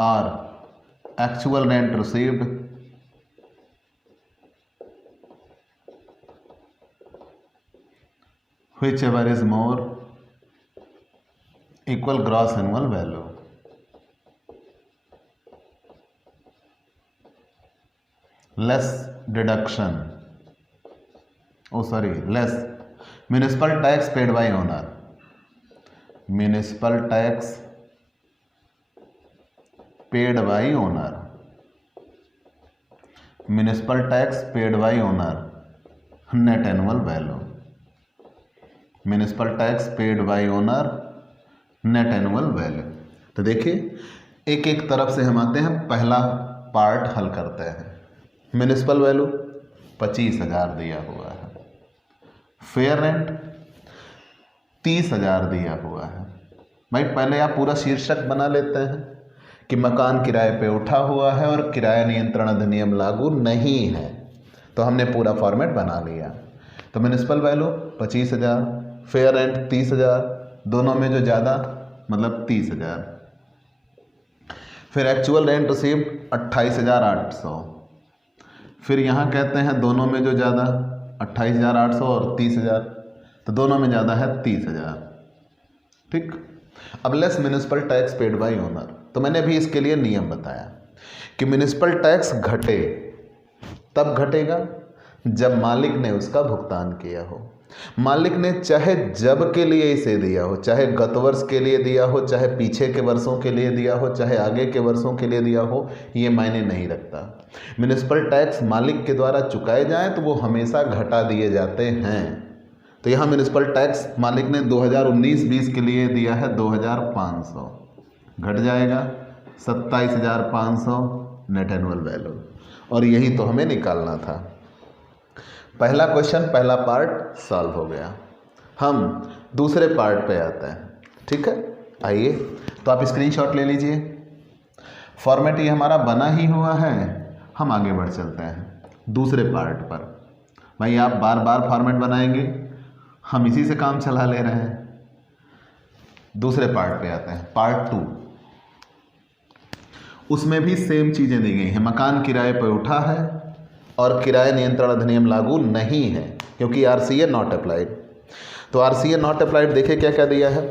और actual rent received whichever is more equal gross annual value। less deduction, less municipal tax paid by owner, municipal tax paid by owner, municipal tax paid by owner, net annual value, municipal tax paid by owner, net annual value. तो देखिए एक एक तरफ से हम आते हैं, पहला पार्ट हल करते हैं। म्यूनिसिपल वैल्यू 25,000 दिया हुआ है, फेयर रेंट 30,000 दिया हुआ है। भाई पहले आप पूरा शीर्षक बना लेते हैं कि मकान किराए पे उठा हुआ है और किराया नियंत्रण अधिनियम लागू नहीं है, तो हमने पूरा फॉर्मेट बना लिया। तो म्यूनिसिपल वैल्यू 25,000, फेयर रेंट 30,000, दोनों में जो ज़्यादा मतलब 30,000, फिर एक्चुअल रेंट रिसीव्ड 28,800, फिर यहाँ कहते हैं दोनों में जो ज़्यादा 28,800 और 30,000, तो दोनों में ज़्यादा है 30,000। ठीक, अब less municipal tax paid by owner. तो मैंने भी इसके लिए नियम बताया कि म्यूनिसिपल टैक्स घटे तब घटेगा जब मालिक ने उसका भुगतान किया हो। मालिक ने चाहे जब के लिए इसे दिया हो, चाहे गत वर्ष के लिए दिया हो, चाहे पीछे के वर्षों के लिए दिया हो, चाहे आगे के वर्षों के लिए दिया हो, ये मायने नहीं रखता। म्यूनिसिपल टैक्स मालिक के द्वारा चुकाए जाएं तो वो हमेशा घटा दिए जाते हैं। तो यहाँ म्यूनिसिपल टैक्स मालिक ने 2019-20 के लिए दिया है 2,500, घट जाएगा 27,500 नेट एनुअल वैल्यू, और यही तो हमें निकालना था। पहला क्वेश्चन, पहला पार्ट सॉल्व हो गया। हम दूसरे पार्ट पे आते हैं। ठीक है, आइए तो आप स्क्रीनशॉट ले लीजिए। फॉर्मेट ये हमारा बना ही हुआ है, हम आगे बढ़ चलते हैं दूसरे पार्ट पर। भाई आप बार बार फॉर्मेट बनाएंगे, हम इसी से काम चला ले रहे हैं। दूसरे पार्ट पे आते हैं, पार्ट 2। उसमें भी सेम चीज़ें दी गई हैं। मकान किराए पर उठा है और किराया नियंत्रण अधिनियम लागू नहीं है क्योंकि आरसीए नॉट अप्लाइड। तो आरसीए नॉट अप्लाइड देखिए क्या क्या दिया है।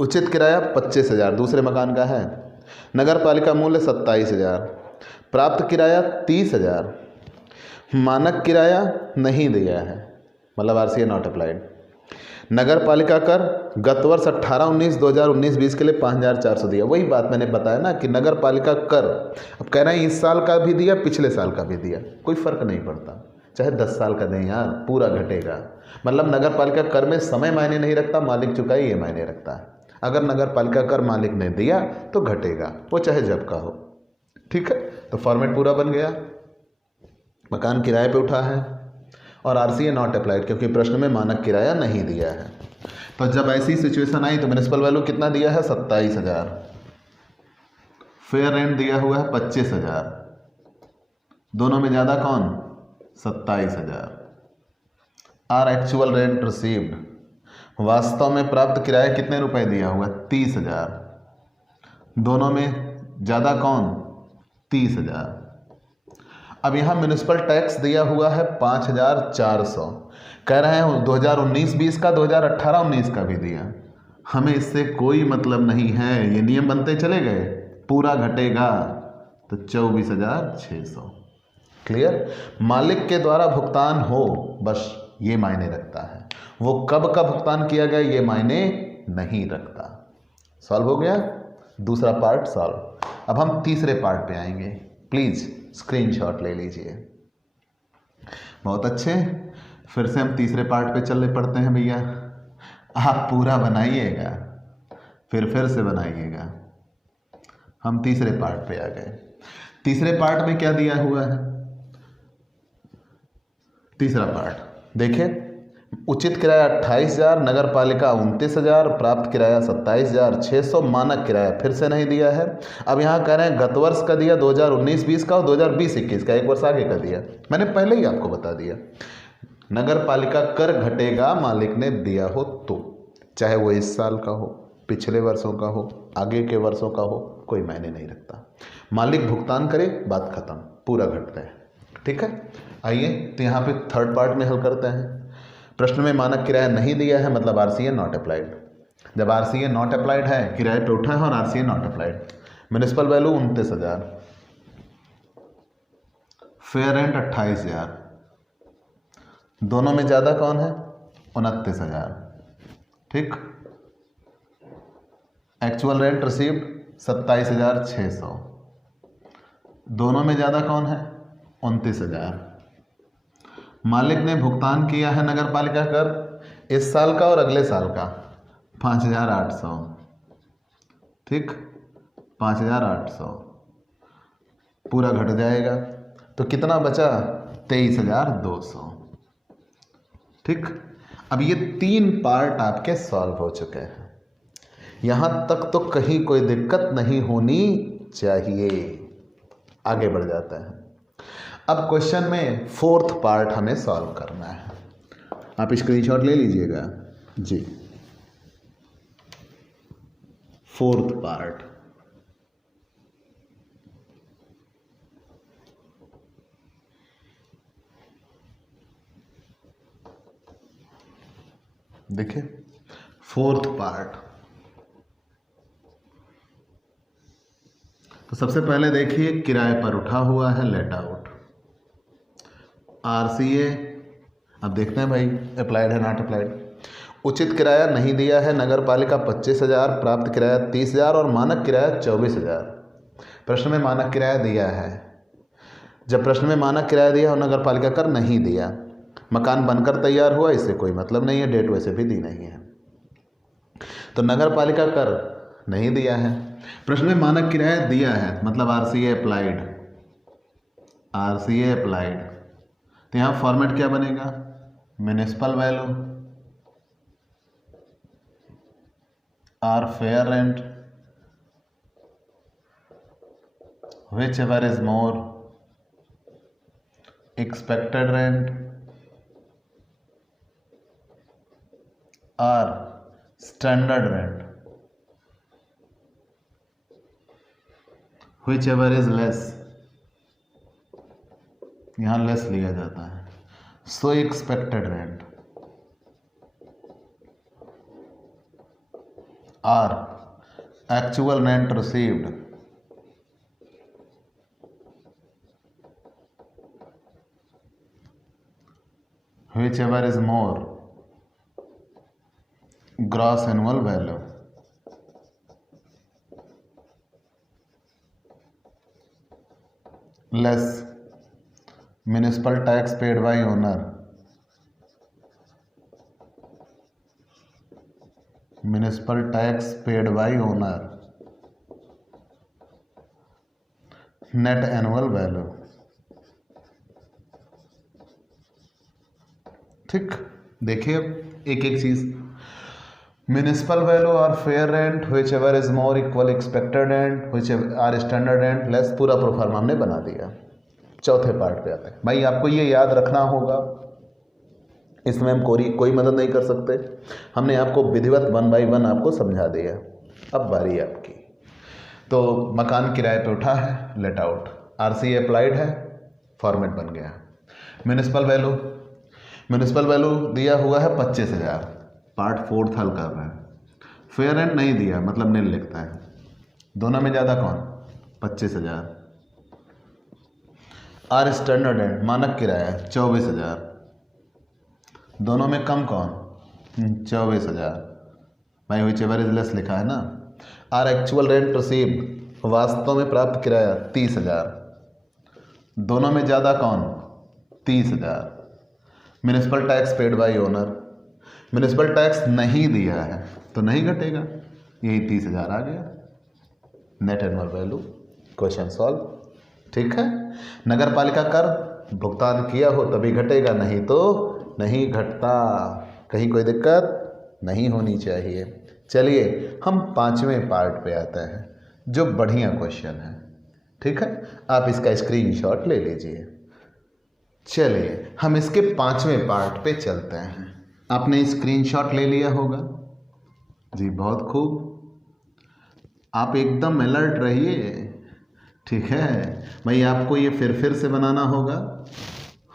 उचित किराया 25,000 दूसरे मकान का है, नगर पालिका मूल्य 27,000, प्राप्त किराया 30,000, मानक किराया नहीं दिया है मतलब आरसीए नॉट अप्लाइड। नगर पालिका कर गत वर्ष 18-19, 2019-20 के लिए 5,400 दिया। वही बात मैंने बताया ना कि नगर पालिका कर, अब कह रहे हैं इस साल का भी दिया, पिछले साल का भी दिया, कोई फ़र्क नहीं पड़ता, चाहे 10 साल का दें यार, पूरा घटेगा। मतलब नगर पालिका कर में समय मायने नहीं रखता, मालिक चुकाई ये मायने रखता है। अगर नगर पालिका कर मालिक ने दिया तो घटेगा, वो चाहे जब का हो। ठीक है, तो फॉर्मेट पूरा बन गया। मकान किराए पे उठा है और आरसीए नॉट अप्लाइड क्योंकि प्रश्न में मानक किराया नहीं दिया है। तो जब ऐसी सिचुएशन आई तो म्यूनिसिपल वैल्यू कितना दिया है 27,000, फेयर रेंट दिया हुआ है 25,000, दोनों में ज़्यादा कौन? 27,000। आर एक्चुअल रेंट रिसीव्ड, वास्तव में प्राप्त किराया कितने रुपए दिया हुआ है? 30,000, दोनों में ज़्यादा कौन? 30,000। अब यहाँ म्यूनिसिपल टैक्स दिया हुआ है 5,400, कह रहे हैं 2019-20 का, 2018-19 का भी दिया। हमें इससे कोई मतलब नहीं है, ये नियम बनते चले गए, पूरा घटेगा तो 24,600। क्लियर? मालिक के द्वारा भुगतान हो, बस ये मायने रखता है, वो कब का भुगतान किया गया ये मायने नहीं रखता। सॉल्व हो गया दूसरा पार्ट सॉल्व। अब हम तीसरे पार्ट पे आएंगे, प्लीज स्क्रीनशॉट ले लीजिए। बहुत अच्छे, फिर से हम तीसरे पार्ट पे चलने पड़ते हैं भैया। आप पूरा बनाइएगा, फिर से बनाइएगा। हम तीसरे पार्ट पे आ गए। तीसरे पार्ट में क्या दिया हुआ है? तीसरा पार्ट देखिए, उचित किराया 28,000, नगर पालिका 29,000, प्राप्त किराया 27,600, मानक किराया फिर से नहीं दिया है। अब यहाँ कह रहे हैं गत वर्ष का दिया 2019-20 का और 2020-21 का, एक वर्ष आगे का दिया। मैंने पहले ही आपको बता दिया, नगर पालिका कर घटेगा मालिक ने दिया हो तो, चाहे वो इस साल का हो, पिछले वर्षों का हो, आगे के वर्षों का हो, कोई मायने नहीं रखता। मालिक भुगतान करे, बात खत्म, पूरा घटता है। ठीक है, आइए तो यहाँ पे थर्ड पार्ट में हल करते हैं। प्रश्न में मानक किराया नहीं दिया है, मतलब आरसीए नॉट अप्लाइड। जब आरसीए नॉट अप्लाइड है, किराए पे उठा है और RCA not applied. Municipal value 29,000, fair rent 28,000, दोनों में ज़्यादा कौन है? 29,000। ठीक, एक्चुअल रेंट रिसीव्ड 27,600, दोनों में ज़्यादा कौन है? 29,000। मालिक ने भुगतान किया है नगर पालिका कर इस साल का और अगले साल का 5,800। ठीक, 5,800 पूरा घट जाएगा तो कितना बचा? 23,200। ठीक, अब ये तीन पार्ट आपके सॉल्व हो चुके हैं। यहां तक तो कहीं कोई दिक्कत नहीं होनी चाहिए। आगे बढ़ जाता है। अब क्वेश्चन में फोर्थ पार्ट हमें सॉल्व करना है। आप स्क्रीनशॉट ले लीजिएगा जी। फोर्थ पार्ट, देखिए फोर्थ पार्ट। तो सबसे पहले देखिए, किराए पर उठा हुआ है लेट आउट, आरसीए। अब देखते हैं भाई अप्लाइड है नॉट अप्लाइड। उचित किराया नहीं दिया है, नगर पालिका 25,000, प्राप्त किराया 30,000 और मानक किराया 24,000। प्रश्न में मानक किराया दिया है। जब प्रश्न में मानक किराया दिया और नगर पालिका कर नहीं दिया, मकान बनकर तैयार हुआ, इससे कोई मतलब नहीं है, डेट वैसे भी दी नहीं है, तो नगर पालिका कर नहीं दिया है। प्रश्न में मानक किराया दिया है, मतलब आरसीए अप्लाइड, आरसीए अप्लाइड। तो यहाँ फॉर्मेट क्या बनेगा? Municipal value or fair rent whichever is more, expected rent or standard rent whichever is less, यहां लेस लिया जाता है, so expected rent or actual rent received whichever is more, gross annual value less municipal tax paid by owner, municipal tax paid by owner, net annual value. ठीक, देखिए एक एक चीज। Municipal value और fair rent whichever is more equal expected rent which or standard rent less, पूरा proforma हमने बना दिया। चौथे पार्ट पे आते हैं। भाई आपको ये याद रखना होगा, इसमें हम कोई मदद नहीं कर सकते, हमने आपको विधिवत 1 बाई 1 आपको समझा दिया। अब बारी है आपकी। तो मकान किराए पे उठा है, लेट आउट, आरसी अप्लाइड है, फॉर्मेट बन गया। म्यूनिसिपल वैल्यू दिया हुआ है 25,000, पार्ट 4 हल कर रहे हैं। फेयर रेंट नहीं दिया, मतलब नील लिखता है। दोनों में ज़्यादा कौन? 25,000। आर स्टैंडर्ड रेंट मानक किराया 24,000। दोनों में कम कौन? 24,000। भाई विच एवर इज लेस लिखा है ना। आर एक्चुअल रेंट रिसीव्ड, वास्तव में प्राप्त किराया 30,000। दोनों में ज़्यादा कौन? 30,000। Municipal tax paid by owner, municipal tax नहीं दिया है तो नहीं घटेगा, यही 30,000 आ गया। Net annual value, question solve. ठीक है। नगर पालिका कर भुगतान किया हो तभी घटेगा, नहीं तो नहीं घटता। कहीं कोई दिक्कत नहीं होनी चाहिए। चलिए हम 5वें पार्ट पे आते हैं, जो बढ़िया क्वेश्चन है। ठीक है, आप इसका स्क्रीनशॉट ले लीजिए। चलिए हम इसके 5वें पार्ट पे चलते हैं। आपने स्क्रीनशॉट ले लिया होगा जी, बहुत खूब। आप एकदम अलर्ट रहिए। ठीक है भाई, आपको ये फिर से बनाना होगा।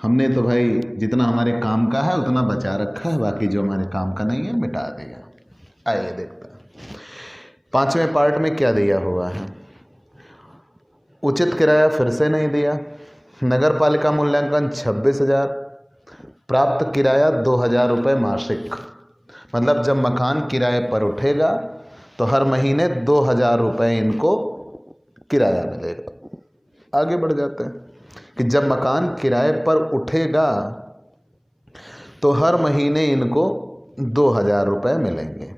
हमने तो भाई जितना हमारे काम का है उतना बचा रखा है, बाकी जो हमारे काम का नहीं है मिटा दिया। आइए देखते हैं 5वें पार्ट में क्या दिया हुआ है। उचित किराया फिर से नहीं दिया। नगर पालिका मूल्यांकन 26,000, प्राप्त किराया 2,000 रुपये मासिक। मतलब जब मकान किराए पर उठेगा तो हर महीने 2,000 रुपये इनको किराया मिलेगा। आगे बढ़ जाते हैं कि जब मकान किराए पर उठेगा तो हर महीने इनको 2,000 रुपये मिलेंगे।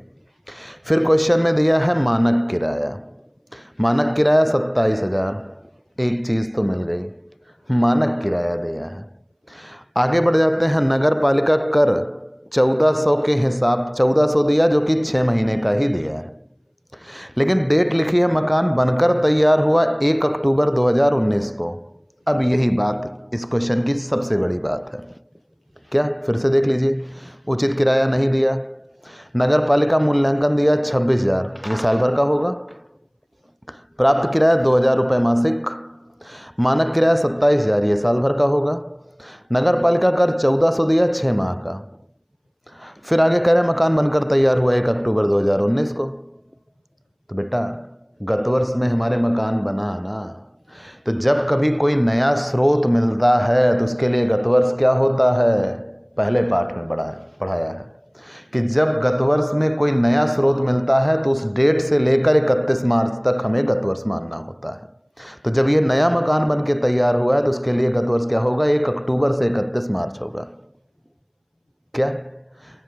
फिर क्वेश्चन में दिया है मानक किराया। मानक किराया 27,000, एक चीज़ तो मिल गई, मानक किराया दिया है। आगे बढ़ जाते हैं। नगर पालिका कर 1400 के हिसाब 1400 दिया, जो कि 6 महीने का ही दिया है, लेकिन डेट लिखी है मकान बनकर तैयार हुआ 1 अक्टूबर 2019 को। अब यही बात इस क्वेश्चन की सबसे बड़ी बात है। क्या? फिर से देख लीजिए। उचित किराया नहीं दिया, नगर पालिका मूल्यांकन दिया 26,000, ये साल भर का होगा। प्राप्त किराया 2,000 रुपये मासिक, मानक किराया 27,000, ये साल भर का होगा। नगर पालिका कर 1400 दिया 6 माह का। फिर आगे कह रहे मकान बनकर तैयार हुआ 1 अक्टूबर 2019 को। तो बेटा गत वर्ष में हमारे मकान बना ना, तो जब कभी कोई नया स्रोत मिलता है तो उसके लिए गत वर्ष क्या होता है, पहले पाठ में पढ़ाया है कि जब गत वर्ष में कोई नया स्रोत मिलता है तो उस डेट से लेकर 31 मार्च तक हमें गत वर्ष मानना होता है। तो जब ये नया मकान बन के तैयार हुआ है तो उसके लिए गत वर्ष क्या होगा, 1 अक्टूबर से 31 मार्च होगा। क्या?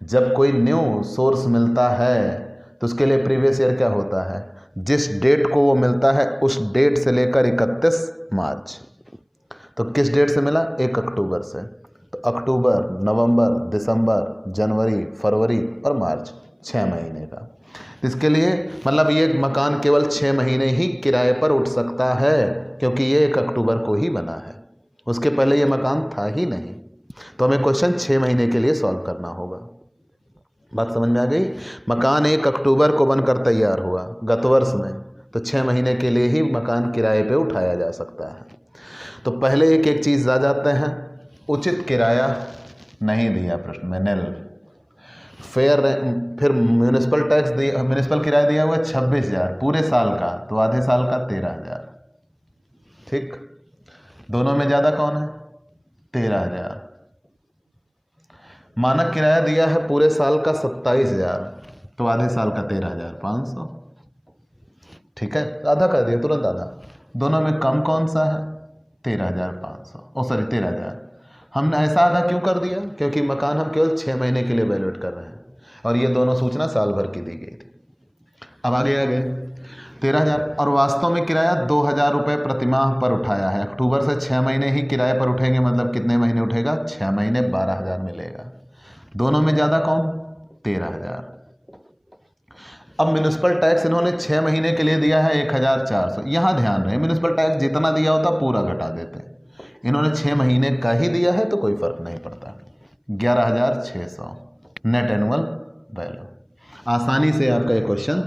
जब कोई न्यू सोर्स मिलता है तो उसके लिए प्रीवियस ईयर क्या होता है, जिस डेट को वो मिलता है उस डेट से लेकर 31 मार्च। तो किस डेट से मिला? 1 अक्टूबर से। तो अक्टूबर, नवंबर, दिसंबर, जनवरी, फरवरी और मार्च, 6 महीने का। इसके लिए मतलब ये मकान केवल 6 महीने ही किराए पर उठ सकता है, क्योंकि ये 1 अक्टूबर को ही बना है, उसके पहले ये मकान था ही नहीं। तो हमें क्वेश्चन 6 महीने के लिए सॉल्व करना होगा। बात समझ में आ गई? मकान 1 अक्टूबर को बनकर तैयार हुआ गत वर्ष में, तो 6 महीने के लिए ही मकान किराए पे उठाया जा सकता है। तो पहले एक एक चीज़ आ जाते हैं। उचित किराया नहीं दिया प्रश्न में, नेल। फिर म्यूनिसिपल टैक्स दिया, म्यूनिसिपल किराया दिया हुआ 26,000 पूरे साल का, तो आधे साल का 13,000। ठीक, दोनों में ज़्यादा कौन है? 13,000। मानक किराया दिया है पूरे साल का 27,000, तो आधे साल का 13,500। ठीक है, आधा कर दिया, तुरंत आधा। दोनों में कम कौन सा है? 13,000। हमने ऐसा आधा क्यों कर दिया? क्योंकि मकान हम केवल 6 महीने के लिए वैल्यूएट कर रहे हैं और ये दोनों सूचना साल भर की दी गई थी। अब आगे 13,000, और वास्तव में किराया 2,000 रुपये प्रतिमाह पर उठाया है। अक्टूबर से 6 महीने ही किराए पर उठेंगे, मतलब कितने महीने उठेगा? 6 महीने, 12,000 मिलेगा। दोनों में ज़्यादा कौन? 13,000। अब म्यूनिसिपल टैक्स इन्होंने 6 महीने के लिए दिया है 1400। यहाँ ध्यान रहे, म्यूनिसिपल टैक्स जितना दिया होता पूरा घटा देते, इन्होंने 6 महीने का ही दिया है तो कोई फर्क नहीं पड़ता। 11,600 नेट एनुअल वैल्यू। आसानी से आपका ये क्वेश्चन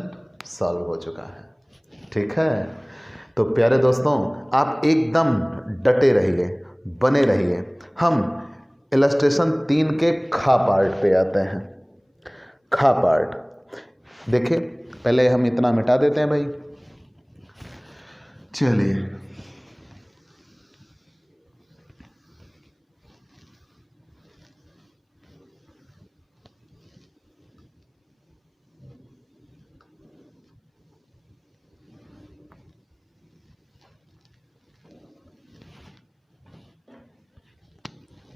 सॉल्व हो चुका है। ठीक है, तो प्यारे दोस्तों आप एकदम डटे रहिए, बने रहिए। हम इलस्ट्रेशन 3 के खा पार्ट पे आते हैं। खा पार्ट देखिए, पहले हम इतना मिटा देते हैं भाई। चलिए,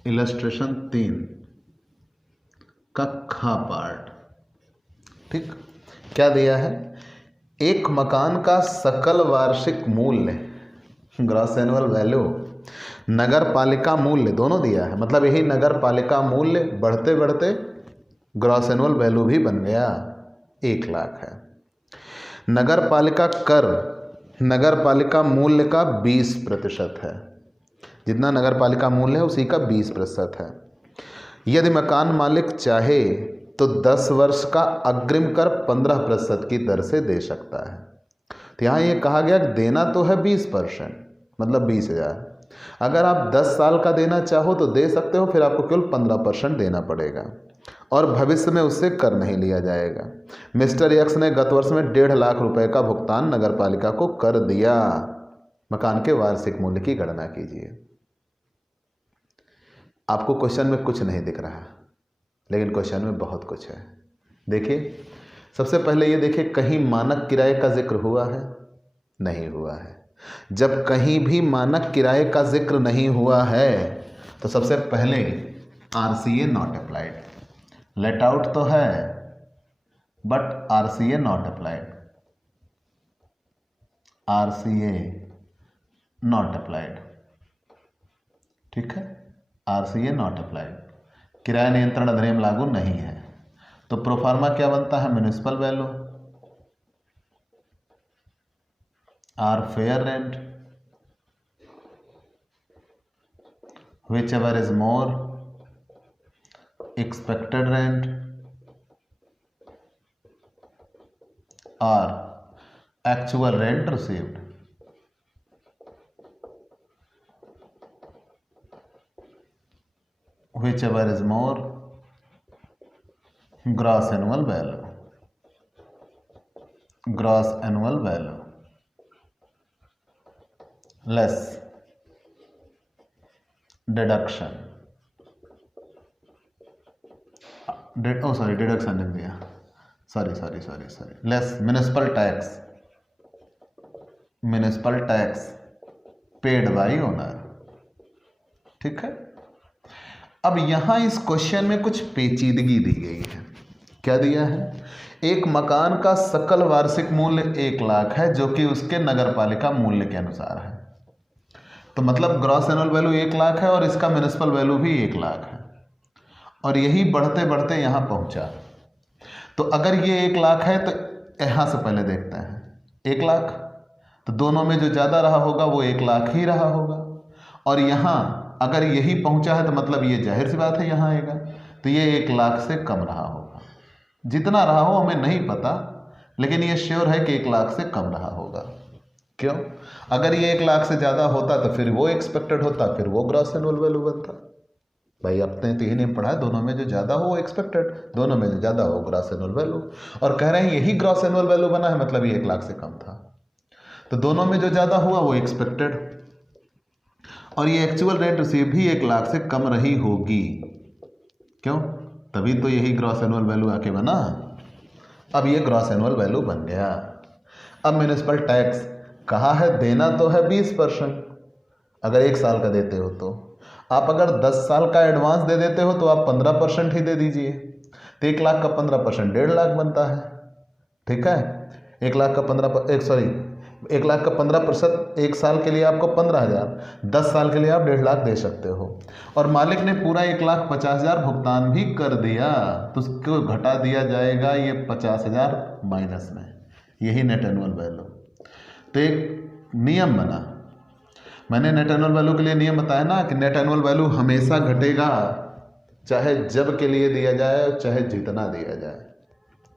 इलस्ट्रेशन 3 का खा पार्ट। ठीक, क्या दिया है? एक मकान का सकल वार्षिक मूल्य, ग्रॉस एनुअल वैल्यू, नगर पालिका मूल्य, दोनों दिया है। मतलब यही नगर पालिका मूल्य बढ़ते बढ़ते ग्रॉस एनुअल वैल्यू भी बन गया, 1 लाख है। नगर पालिका कर नगर पालिका मूल्य का 20% है। जितना नगर पालिका मूल्य है उसी का 20% है। यदि मकान मालिक चाहे तो 10 वर्ष का अग्रिम कर 15% की दर से दे सकता है। तो यहाँ ये कहा गया कि देना तो है 20%, मतलब 20,000। अगर आप 10 साल का देना चाहो तो दे सकते हो, फिर आपको केवल 15% देना पड़ेगा और भविष्य में उससे कर नहीं लिया जाएगा। मिस्टर एक्स ने गत वर्ष में 1.5 लाख रुपए का भुगतान नगर पालिका को कर दिया। मकान के वार्षिक मूल्य की गणना कीजिए। आपको क्वेश्चन में कुछ नहीं दिख रहा, लेकिन क्वेश्चन में बहुत कुछ है। देखिए, सबसे पहले ये देखिए, कहीं मानक किराए का जिक्र हुआ है? नहीं हुआ है। जब कहीं भी मानक किराए का जिक्र नहीं हुआ है तो सबसे पहले RCA not applied. Let out तो है but RCA not applied, RCA not applied. ठीक है, RCA नॉट अप्लाइड, किराया नियंत्रण अधिनियम लागू नहीं है। तो प्रोफार्मा क्या बनता है? Municipal value or fair rent whichever is more expected rent और actual rent received. whichever is more gross annual value, gross annual value less deduction, deduction नहीं दिया, sorry, less municipal tax paid by owner। ठीक है, अब यहां इस question में कुछ पेचीदगी दी गई है। क्या दिया है? एक मकान का सकल वार्षिक मूल्य 1 लाख है, जो कि उसके नगर पालिका मूल्य के अनुसार है। तो मतलब ग्रॉस एनुअल वैल्यू 1 लाख है और इसका म्युनिसिपल वैल्यू भी 1 लाख है, और यही बढ़ते बढ़ते यहां पहुंचा। तो अगर ये 1 लाख है तो यहां से पहले देखते हैं 1 लाख, तो दोनों में जो ज़्यादा रहा होगा वो 1 लाख ही रहा होगा। और यहाँ अगर यही पहुंचा है तो मतलब ये जाहिर सी बात है यहाँ आएगा, तो ये 1 लाख से कम रहा होगा। जितना रहा हो हमें नहीं पता, लेकिन ये श्योर है कि 1 लाख से कम रहा होगा। क्यों? अगर ये 1 लाख से ज़्यादा होता तो फिर वो एक्सपेक्टेड होता, फिर वो ग्रॉस एनुअल वैल्यू बनता। भाई अपने तो ही नहीं पढ़ा, दोनों में जो ज़्यादा हो वो एक्सपेक्टेड, दोनों में जो ज़्यादा हो ग्रॉस एनुअल वैल्यू। और कह रहे हैं यही ग्रॉस एनुअल वैल्यू बना है, मतलब ये 1 लाख से कम था, तो दोनों में जो ज़्यादा हुआ वो एक्सपेक्टेड, और ये एक्चुअल रेट रिसीव भी 1 लाख से कम रही होगी। क्यों? तभी तो यही ग्रॉस एनुअल वैल्यू आके बना। अब ये ग्रॉस एनुअल वैल्यू बन गया। अब म्युनिसिपल टैक्स कहा है देना तो है 20%, अगर 1 साल का देते हो तो। आप अगर 10 साल का एडवांस दे देते हो तो आप 15% ही दे दीजिए, तो 1 लाख का 15% 1.5 लाख बनता है। ठीक है, 1 लाख का 1,00,000 का 15%, 1 साल के लिए आपको 15,000, 10 साल के लिए आप 1.5 लाख दे सकते हो। और मालिक ने पूरा 1,50,000 भुगतान भी कर दिया तो उसको घटा दिया जाएगा ये 50,000 माइनस में, यही नेट एनुअल वैल्यू। तो एक नियम बना, मैंने नेट एनुअल वैल्यू के लिए नियम बताया ना कि नेट एनुअल वैल्यू हमेशा घटेगा, चाहे जब के लिए दिया जाए चाहे जितना दिया जाए।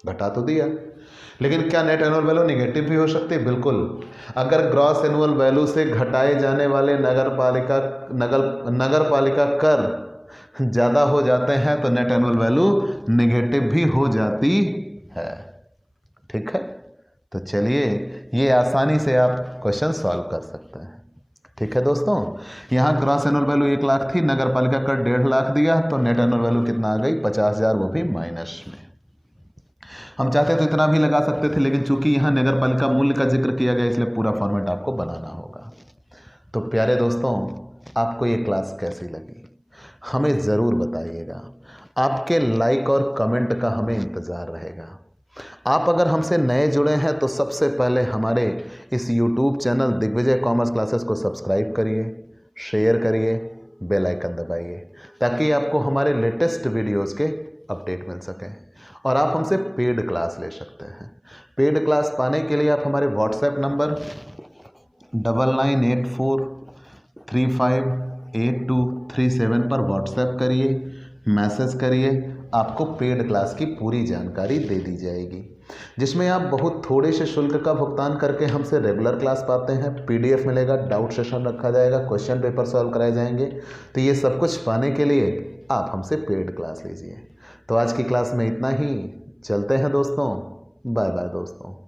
घटा तो दिया, लेकिन क्या नेट एनुअल वैल्यू निगेटिव भी हो सकती है? बिल्कुल। अगर ग्रॉस एनुअल वैल्यू से घटाए जाने वाले नगर पालिका कर ज़्यादा हो जाते हैं तो नेट एनुअल वैल्यू निगेटिव भी हो जाती है। ठीक है, तो चलिए ये आसानी से आप क्वेश्चन सॉल्व कर सकते हैं। ठीक है दोस्तों, यहाँ ग्रॉस एनुअल वैल्यू 1,00,000 थी, नगर पालिका कर 1.5 लाख दिया तो नेट एनुअल वैल्यू कितना आ गई? 50,000, वो भी माइनस में। हम चाहते तो इतना भी लगा सकते थे, लेकिन चूंकि यहाँ नगर पालिका मूल्य का जिक्र किया गया इसलिए पूरा फॉर्मेट आपको बनाना होगा। तो प्यारे दोस्तों, आपको ये क्लास कैसी लगी हमें ज़रूर बताइएगा। आपके लाइक और कमेंट का हमें इंतज़ार रहेगा। आप अगर हमसे नए जुड़े हैं तो सबसे पहले हमारे इस YouTube channel Digvijay commerce classes को सब्सक्राइब करिए, शेयर करिए, बेल आइकन दबाइए ताकि आपको हमारे लेटेस्ट वीडियोस के अपडेट मिल सकें। और आप हमसे पेड क्लास ले सकते हैं। पेड क्लास पाने के लिए आप हमारे व्हाट्सएप नंबर 9984358237 पर व्हाट्सएप करिए, मैसेज करिए, आपको पेड क्लास की पूरी जानकारी दे दी जाएगी, जिसमें आप बहुत थोड़े से शुल्क का भुगतान करके हमसे रेगुलर क्लास पाते हैं। PDF मिलेगा, डाउट सेशन रखा जाएगा, क्वेश्चन पेपर सॉल्व कराए जाएंगे। तो ये सब कुछ पाने के लिए आप हमसे पेड क्लास लीजिए। तो आज की क्लास में इतना ही, चलते हैं दोस्तों, बाय बाय दोस्तों।